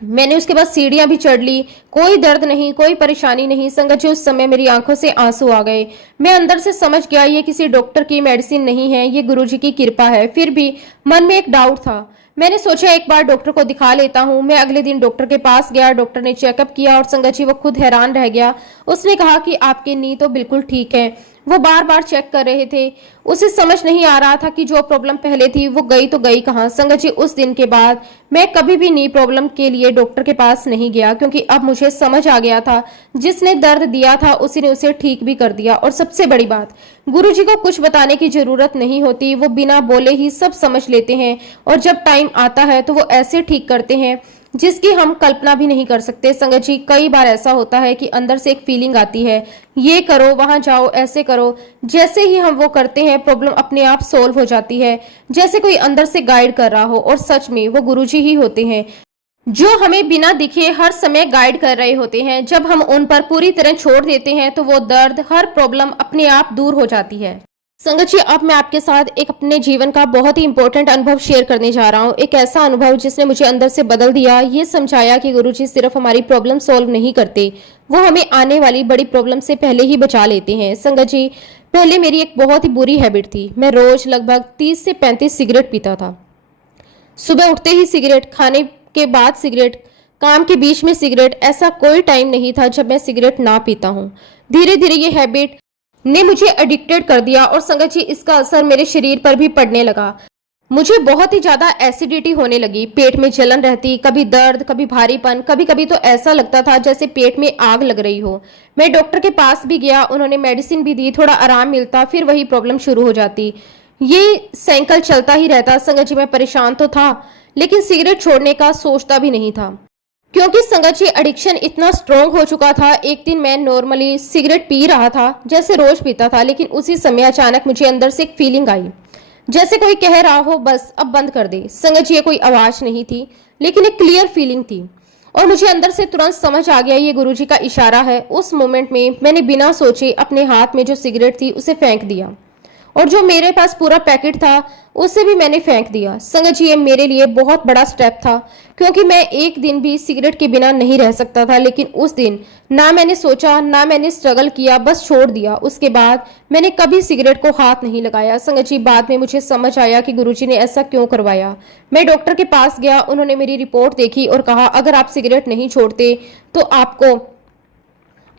मैंने उसके बाद सीढ़ियां भी चढ़ ली, कोई दर्द नहीं, कोई परेशानी नहीं। संगत जी उस समय मेरी आंखों से आंसू आ गए। मैं अंदर से समझ गया ये किसी डॉक्टर की मेडिसिन नहीं है, ये गुरुजी की कृपा है। फिर भी मन में एक डाउट था। मैंने सोचा एक बार डॉक्टर को दिखा लेता हूँ। मैं अगले दिन डॉक्टर के पास गया। डॉक्टर ने चेकअप किया और संगत जी वो खुद हैरान रह गया। उसने कहा कि आपकी नी तो बिल्कुल ठीक है। वो बार बार चेक कर रहे थे। उसे समझ नहीं आ रहा था कि जो प्रॉब्लम पहले थी वो गई तो गई कहाँ। संगत जी उस दिन के बाद मैं कभी भी नी प्रॉब्लम के लिए डॉक्टर के पास नहीं गया, क्योंकि अब मुझे समझ आ गया था जिसने दर्द दिया था उसी ने उसे ठीक भी कर दिया। और सबसे बड़ी बात, गुरुजी को कुछ बताने की जरूरत नहीं होती, वो बिना बोले ही सब समझ लेते हैं और जब टाइम आता है तो वो ऐसे ठीक करते हैं जिसकी हम कल्पना भी नहीं कर सकते। संगत जी कई बार ऐसा होता है कि अंदर से एक फीलिंग आती है, ये करो, वहां जाओ, ऐसे करो। जैसे ही हम वो करते हैं प्रॉब्लम अपने आप सोल्व हो जाती है, जैसे कोई अंदर से गाइड कर रहा हो। और सच में वो गुरुजी ही होते हैं जो हमें बिना दिखे हर समय गाइड कर रहे होते हैं। जब हम उन पर पूरी तरह छोड़ देते हैं तो वो दर्द, हर प्रॉब्लम अपने आप दूर हो जाती है। संगत जी अब मैं आपके साथ एक अपने जीवन का बहुत ही इंपॉर्टेंट अनुभव शेयर करने जा रहा हूँ। एक ऐसा अनुभव जिसने मुझे अंदर से बदल दिया, ये समझाया कि गुरुजी सिर्फ हमारी प्रॉब्लम सॉल्व नहीं करते, वो हमें आने वाली बड़ी प्रॉब्लम से पहले ही बचा लेते हैं। संगत जी पहले मेरी एक बहुत ही बुरी हैबिट थी। मैं रोज लगभग 30 से 35 सिगरेट पीता था। सुबह उठते ही सिगरेट, खाने के बाद सिगरेट, काम के बीच में सिगरेट, ऐसा कोई टाइम नहीं था जब मैं सिगरेट ना पीता हूँ। धीरे धीरे ये हैबिट ने मुझे एडिक्टेड कर दिया और संगत जी इसका असर मेरे शरीर पर भी पड़ने लगा। मुझे बहुत ही ज्यादा एसिडिटी होने लगी, पेट में जलन रहती, कभी दर्द, कभी भारीपन, कभी कभी तो ऐसा लगता था जैसे पेट में आग लग रही हो। मैं डॉक्टर के पास भी गया, उन्होंने मेडिसिन भी दी, थोड़ा आराम मिलता, फिर वही प्रॉब्लम शुरू हो जाती। ये साइकिल चलता ही रहता। संगत जी मैं परेशान तो था, लेकिन सिगरेट छोड़ने का सोचता भी नहीं था, क्योंकि संगत जी एडिक्शन इतना स्ट्रोंग हो चुका था। एक दिन मैं नॉर्मली सिगरेट पी रहा था, जैसे रोज पीता था, लेकिन उसी समय अचानक मुझे अंदर से एक फीलिंग आई, जैसे कोई कह रहा हो बस अब बंद कर दे। संगत जी ये कोई आवाज नहीं थी, लेकिन एक क्लियर फीलिंग थी, और मुझे अंदर से तुरंत समझ आ गया ये गुरुजी का इशारा है। उस मोमेंट में मैंने बिना सोचे अपने हाथ में जो सिगरेट थी उसे फेंक दिया, और जो मेरे पास पूरा पैकेट था उसे भी मैंने फेंक दिया। संगत जी ये मेरे लिए बहुत बड़ा स्टेप था, क्योंकि मैं एक दिन भी सिगरेट के बिना नहीं रह सकता था। लेकिन उस दिन ना मैंने सोचा, ना मैंने स्ट्रगल किया, बस छोड़ दिया। उसके बाद मैंने कभी सिगरेट को हाथ नहीं लगाया। संगत जी बाद में मुझे समझ आया कि गुरुजी ने ऐसा क्यों करवाया। मैं डॉक्टर के पास गया, उन्होंने मेरी रिपोर्ट देखी और कहा अगर आप सिगरेट नहीं छोड़ते तो आपको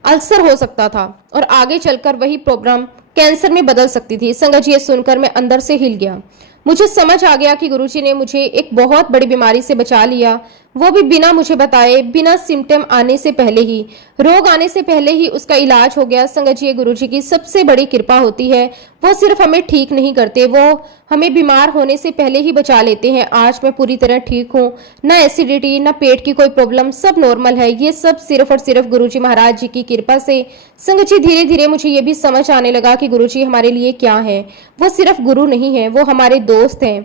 अल्सर हो सकता था, और आगे चलकर वही प्रॉब्लम कैंसर में बदल सकती थी। संगत जी ये सुनकर मैं अंदर से हिल गया। मुझे समझ आ गया कि गुरुजी ने मुझे एक बहुत बड़ी बीमारी से बचा लिया, वो भी बिना मुझे बताए, बिना सिम्टम आने से पहले ही, रोग आने से पहले ही उसका इलाज हो गया। संगत जी ये गुरुजी की सबसे बड़ी कृपा होती है। वो सिर्फ हमें ठीक नहीं करते, वो हमें बीमार होने से पहले ही बचा लेते हैं। आज मैं पूरी तरह ठीक हूँ, ना एसिडिटी, ना पेट की कोई प्रॉब्लम, सब नॉर्मल है। ये सब सिर्फ और सिर्फ गुरुजी महाराज जी की कृपा से। संगत जी धीरे धीरे मुझे ये भी समझ आने लगा कि गुरुजी हमारे लिए क्या है। वो सिर्फ गुरु नहीं है, वो हमारे दोस्त हैं,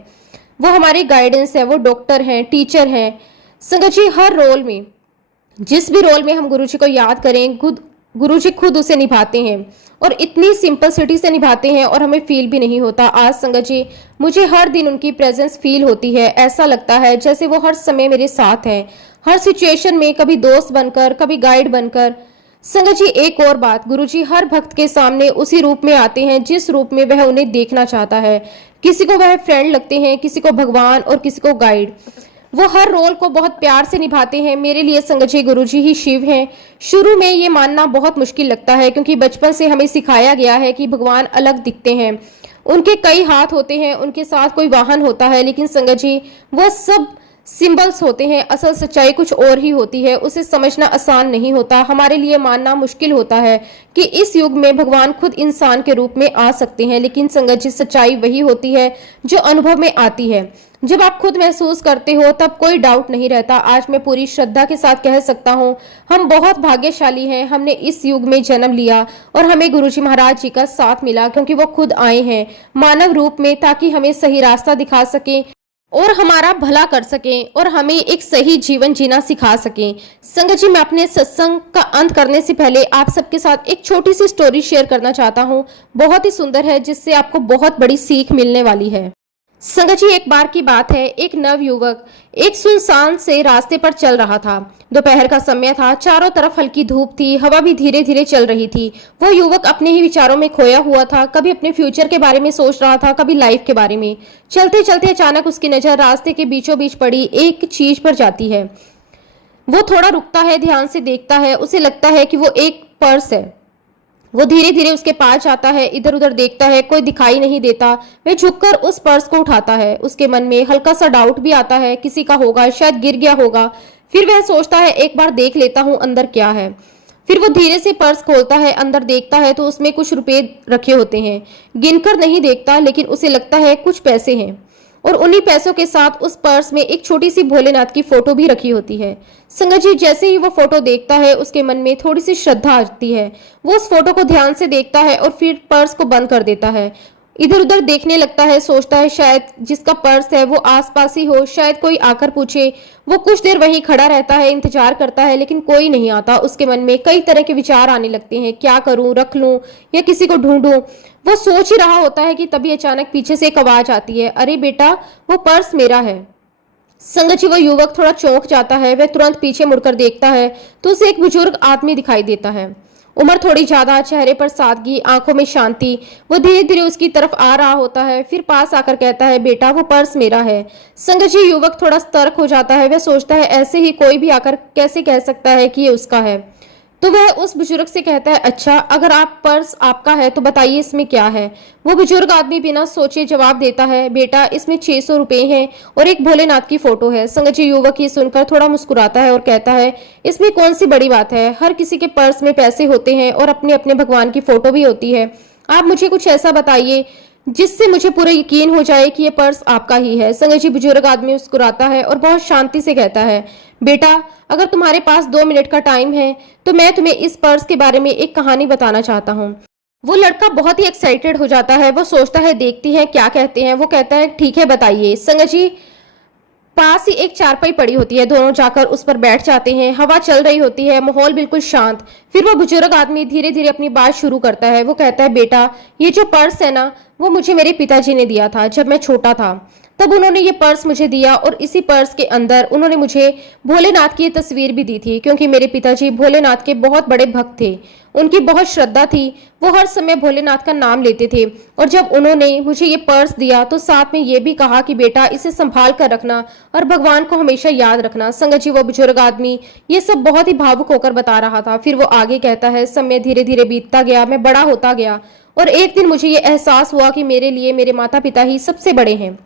वो हमारी गाइडेंस है, वो डॉक्टर हैं, टीचर हैं। संगत जी हर रोल में, जिस भी रोल में हम गुरुजी को याद करें, खुद गुरुजी खुद उसे निभाते हैं, और इतनी सिंपलिसिटी से निभाते हैं, और हमें फील भी नहीं होता। आज संगत जी मुझे हर दिन उनकी प्रेजेंस फील होती है। ऐसा लगता है जैसे वो हर समय मेरे साथ हैं, हर सिचुएशन में, कभी दोस्त बनकर, कभी गाइड बनकर। संगत जी एक और बात, गुरुजी हर भक्त के सामने उसी रूप में आते हैं जिस रूप में वह उन्हें देखना चाहता है। किसी को वह फ्रेंड लगते हैं, किसी को भगवान, और किसी को गाइड। वो हर रोल को बहुत प्यार से निभाते हैं। मेरे लिए संगत जी गुरुजी ही शिव हैं। शुरू में ये मानना बहुत मुश्किल लगता है, क्योंकि बचपन से हमें सिखाया गया है कि भगवान अलग दिखते हैं, उनके कई हाथ होते हैं, उनके साथ कोई वाहन होता है। लेकिन संगत जी वह सब सिंबल्स होते हैं, असल सच्चाई कुछ और ही होती है। उसे समझना आसान नहीं होता, हमारे लिए मानना मुश्किल होता है कि इस युग में भगवान खुद इंसान के रूप में आ सकते हैं। लेकिन संगत जी सच्चाई वही होती है जो अनुभव में आती है। जब आप खुद महसूस करते हो तब कोई डाउट नहीं रहता। आज मैं पूरी श्रद्धा के साथ कह सकता हूँ हम बहुत भाग्यशाली हैं, हमने इस युग में जन्म लिया और हमें गुरुजी महाराज जी का साथ मिला, क्योंकि वो खुद आए हैं मानव रूप में, ताकि हमें सही रास्ता दिखा सके और हमारा भला कर सकें, और हमें एक सही जीवन जीना सिखा सकें। संगत जी मैं अपने सत्संग का अंत करने से पहले आप सबके साथ एक छोटी सी स्टोरी शेयर करना चाहता हूँ। बहुत ही सुंदर है, जिससे आपको बहुत बड़ी सीख मिलने वाली है। संगत जी एक बार की बात है, एक नव युवक एक सुनसान से रास्ते पर चल रहा था। दोपहर का समय था, चारों तरफ हल्की धूप थी, हवा भी धीरे धीरे चल रही थी। वो युवक अपने ही विचारों में खोया हुआ था, कभी अपने फ्यूचर के बारे में सोच रहा था, कभी लाइफ के बारे में। चलते चलते अचानक उसकी नजर रास्ते के बीचों बीच पड़ी एक चीज पर जाती है। वो थोड़ा रुकता है, ध्यान से देखता है, उसे लगता है कि वो एक पर्स है। वो धीरे धीरे उसके पास जाता है, इधर उधर देखता है, कोई दिखाई नहीं देता। वह झुककर उस पर्स को उठाता है। उसके मन में हल्का सा डाउट भी आता है, किसी का होगा, शायद गिर गया होगा। फिर वह सोचता है एक बार देख लेता हूँ अंदर क्या है। फिर वो धीरे से पर्स खोलता है, अंदर देखता है तो उसमें कुछ रुपए रखे होते हैं। गिनकर नहीं देखता, लेकिन उसे लगता है कुछ पैसे हैं, और उन्हीं पैसों के साथ उस पर्स में एक छोटी सी भोलेनाथ की फोटो भी रखी होती है। संगत जी जैसे ही वो फोटो देखता है उसके मन में थोड़ी सी श्रद्धा आती है। वो उस फोटो को ध्यान से देखता है और फिर पर्स को बंद कर देता है। इधर उधर देखने लगता है, सोचता है शायद जिसका पर्स है वो आसपास ही हो, शायद कोई आकर पूछे। वो कुछ देर वहीं खड़ा रहता है, इंतजार करता है, लेकिन कोई नहीं आता। उसके मन में कई तरह के विचार आने लगते हैं, क्या करूं, रख लूं या किसी को ढूंढूं। वो सोच ही रहा होता है कि तभी अचानक पीछे से एक आवाज आती है, अरे बेटा वो पर्स मेरा है। संगत जी वो युवक थोड़ा चौंक जाता है। वह तुरंत पीछे मुड़कर देखता है तो उसे एक बुजुर्ग आदमी दिखाई देता है। उम्र थोड़ी ज्यादा, चेहरे पर सादगी, आंखों में शांति। वो धीरे धीरे उसकी तरफ आ रहा होता है, फिर पास आकर कहता है, बेटा वो पर्स मेरा है। संगत जी युवक थोड़ा सतर्क हो जाता है। वह सोचता है ऐसे ही कोई भी आकर कैसे कह सकता है कि ये उसका है। तो वह उस बुजुर्ग से कहता है, अच्छा अगर आप पर्स आपका है तो बताइए इसमें क्या है। वो बुजुर्ग आदमी बिना सोचे जवाब देता है, बेटा इसमें 600 रुपए हैं और एक भोलेनाथ की फोटो है। संगत जी युवक ये सुनकर थोड़ा मुस्कुराता है और कहता है, इसमें कौन सी बड़ी बात है, हर किसी के पर्स में पैसे होते हैं और अपने अपने भगवान की फोटो भी होती है। आप मुझे कुछ ऐसा बताइए जिससे मुझे पूरा यकीन हो जाए कि ये पर्स आपका ही है। संगत जी, बुजुर्ग आदमी मुस्कुराता है और बहुत शांति से कहता है, बेटा अगर तुम्हारे पास 2 मिनट का टाइम है तो मैं तुम्हें इस पर्स के बारे में एक कहानी बताना चाहता हूँ। वो लड़का बहुत ही एक्साइटेड हो जाता है। वो सोचता है देखती है क्या कहते हैं। वो कहता है ठीक है बताइए। संगत जी, पास ही एक चारपाई पड़ी होती है। दोनों जाकर उस पर बैठ जाते हैं। हवा चल रही होती है, माहौल बिल्कुल शांत। फिर वो बुजुर्ग आदमी धीरे धीरे अपनी बात शुरू करता है। वो कहता है, बेटा ये जो पर्स है ना, वो मुझे मेरे पिताजी ने दिया था जब मैं छोटा था। तब उन्होंने ये पर्स मुझे दिया और इसी पर्स के अंदर उन्होंने मुझे भोलेनाथ की तस्वीर भी दी थी, क्योंकि मेरे पिताजी भोलेनाथ के बहुत बड़े भक्त थे। उनकी बहुत श्रद्धा थी। वो हर समय भोलेनाथ का नाम लेते थे। और जब उन्होंने मुझे ये पर्स दिया तो साथ में ये भी कहा कि बेटा इसे संभाल कर रखना और भगवान को हमेशा याद रखना। संगत जी, वो बुजुर्ग आदमी ये सब बहुत ही भावुक होकर बता रहा था। फिर वो आगे कहता है, समय धीरे धीरे बीतता गया, मैं बड़ा होता गया और एक दिन मुझे ये एहसास हुआ कि मेरे लिए मेरे माता पिता ही सबसे बड़े हैं।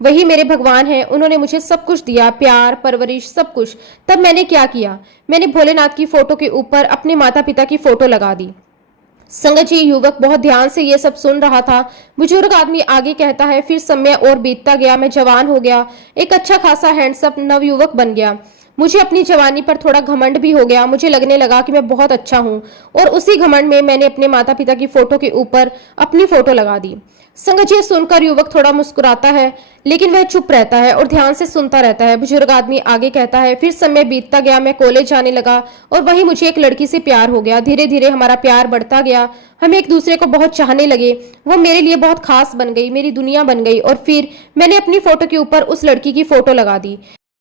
वही मेरे भगवान हैं। उन्होंने मुझे सब कुछ दिया, प्यार, परवरिश, सब कुछ। तब मैंने क्या किया, मैंने भोलेनाथ की फोटो के ऊपर अपने माता पिता की फोटो लगा दी। संगत जी, युवक बहुत ध्यान से ये सब सुन रहा था। बुजुर्ग आदमी आगे कहता है, फिर समय और बीतता गया, मैं जवान हो गया, एक अच्छा खासा हैंडसम नवयुवक बन गया। मुझे अपनी जवानी पर थोड़ा घमंड भी हो गया। मुझे लगने लगा कि मैं बहुत अच्छा हूँ और उसी घमंड में मैंने अपने माता पिता की फोटो के ऊपर अपनी फोटो लगा दी। संगत जी, सुनकर युवक थोड़ा मुस्कुराता है, लेकिन वह चुप रहता है और ध्यान से सुनता रहता है। बुजुर्ग आदमी आगे कहता है, फिर समय बीतता गया, मैं कॉलेज जाने लगा और वहीं मुझे एक लड़की से प्यार हो गया। धीरे धीरे हमारा प्यार बढ़ता गया, हम एक दूसरे को बहुत चाहने लगे। वो मेरे लिए बहुत खास बन गई, मेरी दुनिया बन गई। और फिर मैंने अपनी फोटो के ऊपर उस लड़की की फोटो लगा दी,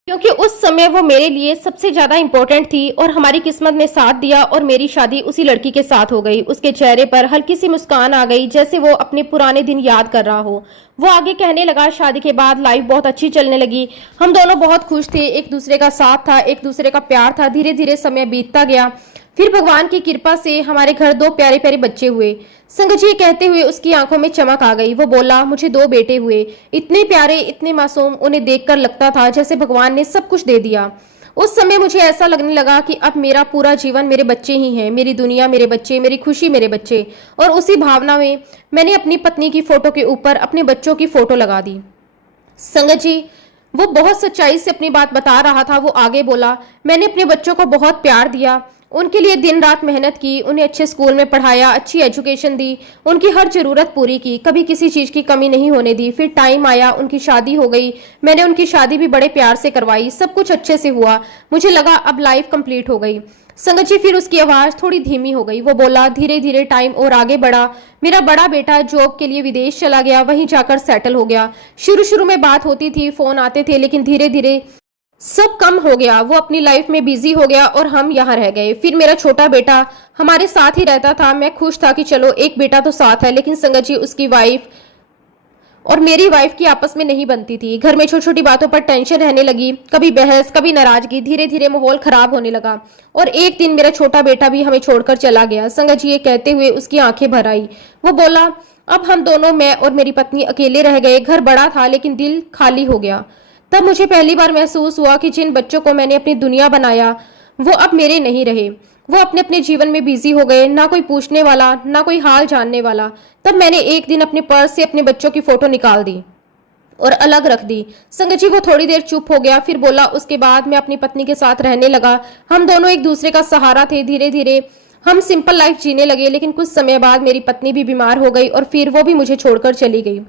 क्योंकि उस समय वो मेरे लिए सबसे ज्यादा इंपॉर्टेंट थी और हमारी किस्मत ने साथ दिया और मेरी शादी उसी लड़की के साथ हो गई। उसके चेहरे पर हल्की सी मुस्कान आ गई, जैसे वो अपने पुराने दिन याद कर रहा हो। वो आगे कहने लगा, शादी के बाद लाइफ बहुत अच्छी चलने लगी। हम दोनों बहुत खुश थे, एक दूसरे का साथ था, एक दूसरे का प्यार था। धीरे धीरे समय बीतता गया। फिर भगवान की कृपा से हमारे घर 2 प्यारे प्यारे बच्चे हुए। संगत जी, कहते हुए उसकी आंखों में चमक आ गई। वो बोला, मुझे 2 बेटे हुए, इतने प्यारे, इतने मासूम। उन्हें देखकर लगता था जैसे भगवान ने सब कुछ दे दिया। उस समय मुझे ऐसा लगने लगा कि अब मेरा पूरा जीवन मेरे बच्चे ही हैं, मेरी दुनिया मेरे बच्चे, मेरी खुशी मेरे बच्चे। और उसी भावना में मैंने अपनी पत्नी की फोटो के ऊपर अपने बच्चों की फोटो लगा दी। संगत जी, वो बहुत सच्चाई से अपनी बात बता रहा था। वो आगे बोला, मैंने अपने बच्चों को बहुत प्यार दिया, उनके लिए दिन रात मेहनत की, उन्हें अच्छे स्कूल में पढ़ाया, अच्छी एजुकेशन दी, उनकी हर जरूरत पूरी की, कभी किसी चीज की कमी नहीं होने दी। फिर टाइम आया, उनकी शादी हो गई। मैंने उनकी शादी भी बड़े प्यार से करवाई, सब कुछ अच्छे से हुआ। मुझे लगा अब लाइफ कंप्लीट हो गई। संगत जी, फिर उसकी आवाज थोड़ी धीमी हो गई। वो बोला, धीरे धीरे टाइम और आगे बढ़ा। मेरा बड़ा बेटा जॉब के लिए विदेश चला गया, वहीं जाकर सेटल हो गया। शुरू शुरू में बात होती थी, फोन आते थे, लेकिन धीरे धीरे सब कम हो गया। वो अपनी लाइफ में बिजी हो गया और हम यहाँ रह गए। फिर मेरा छोटा बेटा हमारे साथ ही रहता था। मैं खुश था कि चलो एक बेटा तो साथ है, लेकिन संगत जी, उसकी वाइफ और मेरी वाइफ की आपस में नहीं बनती थी। घर में छोटी छोटी बातों पर टेंशन रहने लगी, कभी बहस, कभी नाराजगी। धीरे धीरे माहौल खराब होने लगा और एक दिन मेरा छोटा बेटा भी हमें छोड़कर चला गया। संगत जी, ये कहते हुए उसकी आंखें भर आई। वो बोला, अब हम दोनों, मैं और मेरी पत्नी, अकेले रह गए। घर बड़ा था लेकिन दिल खाली हो गया। तब मुझे पहली बार महसूस हुआ कि जिन बच्चों को मैंने अपनी दुनिया बनाया वो अब मेरे नहीं रहे। वो अपने अपने जीवन में बिजी हो गए, ना कोई पूछने वाला, ना कोई हाल जानने वाला। तब मैंने एक दिन अपने पर्स से अपने बच्चों की फोटो निकाल दी और अलग रख दी। संगत जी, वो थोड़ी देर चुप हो गया, फिर बोला, उसके बाद मैं अपनी पत्नी के साथ रहने लगा। हम दोनों एक दूसरे का सहारा थे। धीरे धीरे हम सिंपल लाइफ जीने लगे, लेकिन कुछ समय बाद मेरी पत्नी भी बीमार हो गई और फिर वो भी मुझे छोड़कर चली गई।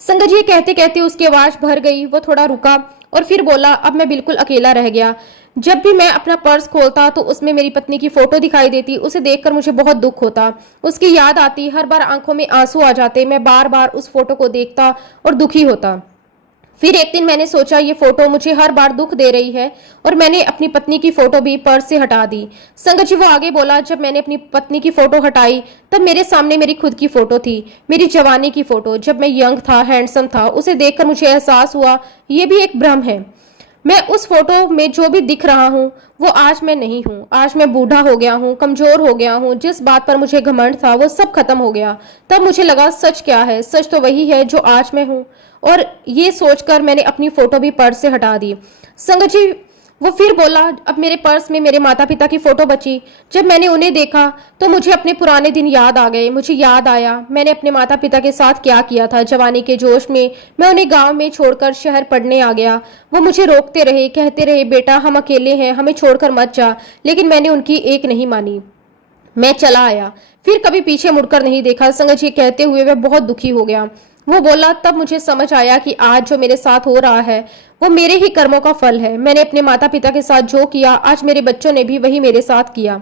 संगत जी, कहते कहते उसकी आवाज भर गई। वो थोड़ा रुका और फिर बोला, अब मैं बिल्कुल अकेला रह गया। जब भी मैं अपना पर्स खोलता तो उसमें मेरी पत्नी की फोटो दिखाई देती। उसे देखकर मुझे बहुत दुख होता, उसकी याद आती, हर बार आंखों में आंसू आ जाते। मैं बार बार उस फोटो को देखता और दुखी होता। फिर एक दिन मैंने सोचा, ये फोटो मुझे हर बार दुख दे रही है, और मैंने अपनी पत्नी की फोटो भी पर्स से हटा दी। संगत जी, वो आगे बोला, जब मैंने अपनी पत्नी की फोटो हटाई तब मेरे सामने मेरी खुद की फोटो थी, मेरी जवानी की फोटो, जब मैं यंग था, हैंडसम था। उसे देखकर मुझे एहसास हुआ ये भी एक भ्रम है। मैं उस फोटो में जो भी दिख रहा हूँ वो आज मैं नहीं हूँ। आज मैं बूढ़ा हो गया हूँ, कमजोर हो गया हूँ। जिस बात पर मुझे घमंड था वो सब खत्म हो गया। तब मुझे लगा, सच क्या है? सच तो वही है जो आज मैं हूँ। और ये सोचकर मैंने अपनी फोटो भी पर्स से हटा दी। संगत जी, वो फिर बोला, अब मेरे पर्स में मेरे माता पिता की फोटो बची। जब मैंने उन्हें देखा तो मुझे अपने पुराने दिन याद आ गए। मुझे याद आया मैंने अपने माता पिता के साथ क्या किया था। जवानी के जोश में मैं उन्हें गांव में छोड़कर शहर पढ़ने आ गया। वो मुझे रोकते रहे, कहते रहे बेटा हम अकेले हैं, हमें छोड़कर मत जा, लेकिन मैंने उनकी एक नहीं मानी। मैं चला आया, फिर कभी पीछे मुड़कर नहीं देखा। संगत जी कहते हुए वह बहुत दुखी हो गया। वो बोला, तब मुझे समझ आया कि आज जो मेरे साथ हो रहा है वो मेरे ही कर्मों का फल है। मैंने अपने माता पिता के साथ जो किया आज मेरे बच्चों ने भी वही मेरे साथ किया।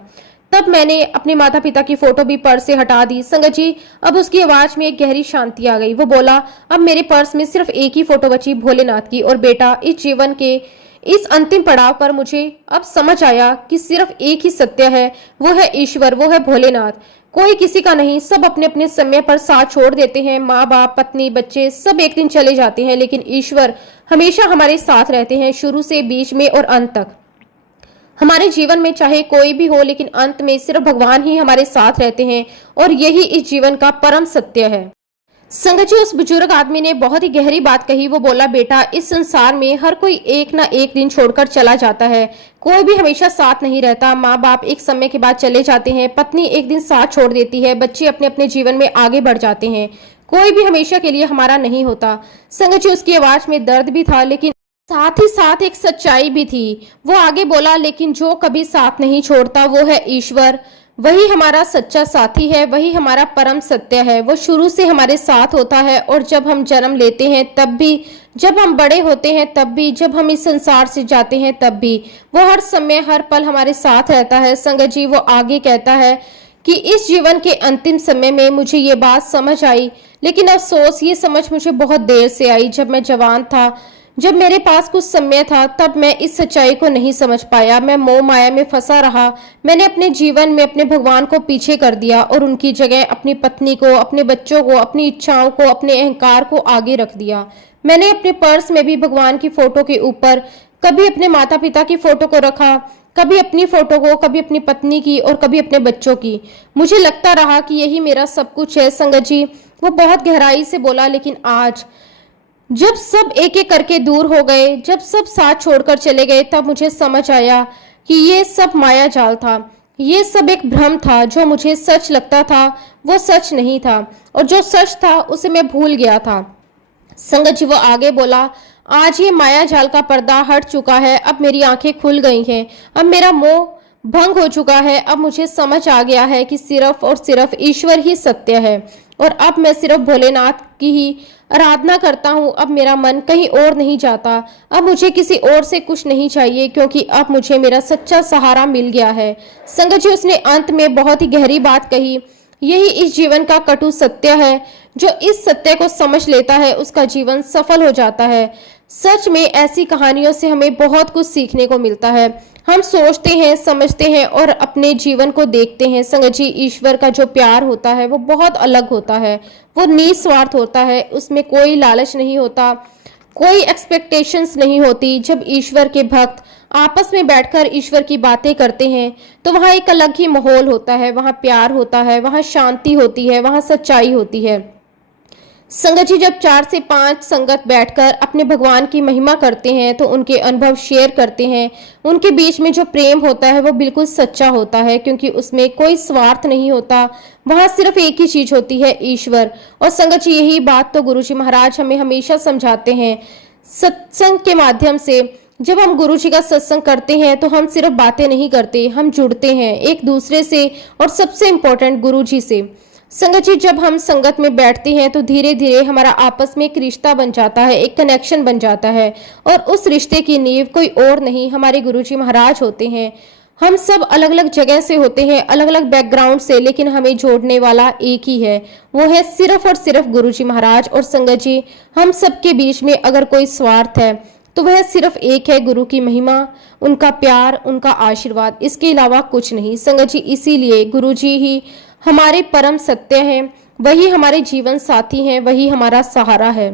तब मैंने अपने माता पिता की फोटो भी पर्स से हटा दी। संगत जी अब उसकी आवाज में एक गहरी शांति आ गई। वो बोला, अब मेरे पर्स में सिर्फ एक ही फोटो बची, भोलेनाथ की। और बेटा इस जीवन के इस अंतिम पड़ाव पर मुझे अब समझ आया कि सिर्फ एक ही सत्य है, वो है ईश्वर, वो है भोलेनाथ। कोई किसी का नहीं, सब अपने अपने समय पर साथ छोड़ देते हैं। माँ बाप, पत्नी, बच्चे सब एक दिन चले जाते हैं, लेकिन ईश्वर हमेशा हमारे साथ रहते हैं, शुरू से, बीच में और अंत तक। हमारे जीवन में चाहे कोई भी हो, लेकिन अंत में सिर्फ भगवान ही हमारे साथ रहते हैं, और यही इस जीवन का परम सत्य है। संगत जी उस बुजुर्ग आदमी ने बहुत ही गहरी बात कही। वो बोला, बेटा इस संसार में हर कोई एक ना एक दिन छोड़कर चला जाता है, कोई भी हमेशा साथ नहीं रहता। माँ बाप एक समय के बाद चले जाते हैं, पत्नी एक दिन साथ छोड़ देती है, बच्चे अपने अपने जीवन में आगे बढ़ जाते हैं। कोई भी हमेशा के लिए हमारा नहीं होता। संगत जी उसकी आवाज में दर्द भी था, लेकिन साथ ही साथ एक सच्चाई भी थी। वो आगे बोला, लेकिन जो कभी साथ नहीं छोड़ता वो है ईश्वर। वही हमारा सच्चा साथी है, वही हमारा परम सत्य है। वो शुरू से हमारे साथ होता है, और जब हम जन्म लेते हैं तब भी, जब हम बड़े होते हैं तब भी, जब हम इस संसार से जाते हैं तब भी, वो हर समय हर पल हमारे साथ रहता है। संगत जी वो आगे कहता है कि इस जीवन के अंतिम समय में मुझे ये बात समझ आई, लेकिन अफसोस ये समझ मुझे बहुत देर से आई। जब मैं जवान था, जब मेरे पास कुछ समय था, तब मैं इस सच्चाई को नहीं समझ पाया। मैं मोह माया में फंसा रहा। मैंने अपने जीवन में अपने भगवान को पीछे कर दिया और उनकी जगह अपनी पत्नी को, अपने बच्चों को, अपनी इच्छाओं को, अपने अहंकार को आगे रख दिया। मैंने अपने पर्स में भी भगवान की फोटो के ऊपर कभी अपने माता पिता की फोटो को रखा, कभी अपनी फोटो को, कभी अपनी पत्नी की और कभी अपने बच्चों की। मुझे लगता रहा कि यही मेरा सब कुछ है। संगत जी वो बहुत गहराई से बोला, लेकिन आज जब सब एक एक करके दूर हो गए, जब सब साथ छोड़कर चले गए, तब मुझे समझ आया कि ये सब माया जाल था, ये सब एक भ्रम था। जो मुझे सच लगता था वो सच नहीं था, और जो सच था उसे मैं भूल गया था। संगत जी वो आगे बोला, आज ये माया जाल का पर्दा हट चुका है, अब मेरी आंखें खुल गई हैं, अब मेरा मोह भंग हो चुका है। अब मुझे समझ आ गया है कि सिर्फ और सिर्फ ईश्वर ही सत्य है, और अब मैं सिर्फ भोलेनाथ की ही आराधना करता हूँ। अब मेरा मन कहीं और नहीं जाता, अब मुझे किसी और से कुछ नहीं चाहिए, क्योंकि अब मुझे मेरा सच्चा सहारा मिल गया है। संगत जी उसने अंत में बहुत ही गहरी बात कही। यही इस जीवन का कटु सत्य है। जो इस सत्य को समझ लेता है उसका जीवन सफल हो जाता है। सच में ऐसी कहानियों से हमें बहुत कुछ सीखने को मिलता है। हम सोचते हैं, समझते हैं और अपने जीवन को देखते हैं। संगत जी ईश्वर का जो प्यार होता है वो बहुत अलग होता है, वो निस्वार्थ होता है, उसमें कोई लालच नहीं होता, कोई एक्सपेक्टेशंस नहीं होती। जब ईश्वर के भक्त आपस में बैठकर ईश्वर की बातें करते हैं तो वहाँ एक अलग ही माहौल होता है, वहाँ प्यार होता है, वहाँ शांति होती है, वहाँ सच्चाई होती है। संगत जी जब 4 से 5 संगत बैठकर अपने भगवान की महिमा करते हैं तो उनके अनुभव शेयर करते हैं, उनके बीच में जो प्रेम होता है वो बिल्कुल सच्चा होता है, क्योंकि उसमें कोई स्वार्थ नहीं होता। वहाँ सिर्फ एक ही चीज होती है, ईश्वर। और संगत जी यही बात तो गुरुजी महाराज हमें हमेशा समझाते हैं सत्संग के माध्यम से। जब हम गुरु जी का सत्संग करते हैं तो हम सिर्फ बातें नहीं करते, हम जुड़ते हैं एक दूसरे से, और सबसे इम्पोर्टेंट गुरु जी से। संगत जी जब हम संगत में बैठते हैं तो धीरे धीरे हमारा आपस में एक रिश्ता बन जाता है, एक कनेक्शन बन जाता है, और उस रिश्ते की नींव कोई और नहीं, हमारे गुरु जी महाराज होते हैं। हम सब अलग अलग जगह से होते हैं, अलग अलग बैकग्राउंड से, लेकिन हमें जोड़ने वाला एक ही है, वो है सिर्फ और सिर्फ गुरु जी महाराज। और संगत जी हम सबके बीच में अगर कोई स्वार्थ है तो वह सिर्फ एक है, गुरु की महिमा, उनका प्यार, उनका आशीर्वाद, इसके अलावा कुछ नहीं। संगत जी इसीलिए गुरु जी ही हमारे परम सत्य हैं, वही हमारे जीवन साथी हैं, वही हमारा सहारा है।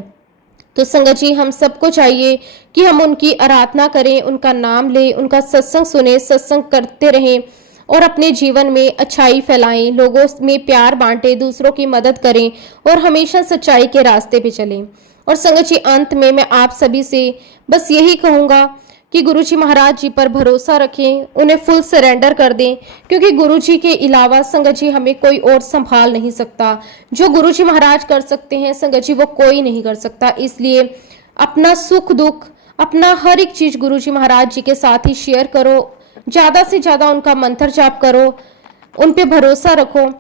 तो संगत जी हम सबको चाहिए कि हम उनकी आराधना करें, उनका नाम लें, उनका सत्संग सुने, सत्संग करते रहें और अपने जीवन में अच्छाई फैलाएं, लोगों में प्यार बांटें, दूसरों की मदद करें और हमेशा सच्चाई के रास्ते पे चलें। और संगत जी अंत में मैं आप सभी से बस यही कहूँगा कि गुरुजी महाराज जी पर भरोसा रखें, उन्हें फुल सरेंडर कर दें, क्योंकि गुरुजी के अलावा संगत जी हमें कोई और संभाल नहीं सकता। जो गुरुजी महाराज कर सकते हैं संगत जी वो कोई नहीं कर सकता। इसलिए अपना सुख दुख, अपना हर एक चीज गुरुजी महाराज जी के साथ ही शेयर करो, ज्यादा से ज्यादा उनका मंत्र जाप करो, उन पे भरोसा रखो,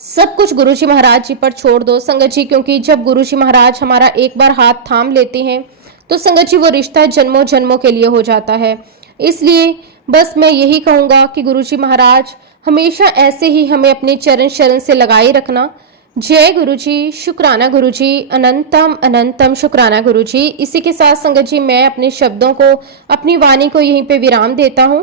सब कुछ गुरुजी महाराज जी पर छोड़ दो संगत जी। क्योंकि जब गुरुजी महाराज हमारा एक बार हाथ थाम लेते हैं तो संगत जी वो रिश्ता जन्मों जन्मों के लिए हो जाता है। इसलिए बस मैं यही कहूँगा कि गुरुजी महाराज हमेशा ऐसे ही हमें अपने चरण शरण से लगाए रखना। जय गुरुजी, शुक्राना गुरुजी, अनंतम अनंतम शुक्राना गुरुजी। इसी के साथ संगत जी मैं अपने शब्दों को, अपनी वाणी को यहीं पे विराम देता हूँ।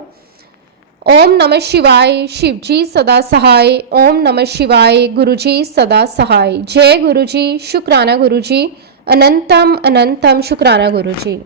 ओम नमः शिवाय, शिवजी सदा सहाय। ओम नमः शिवाय, गुरुजी सदा सहाय। जय गुरुजी, शुक्राना गुरुजी, अनंतम अनंतम शुक्राना गुरुजी।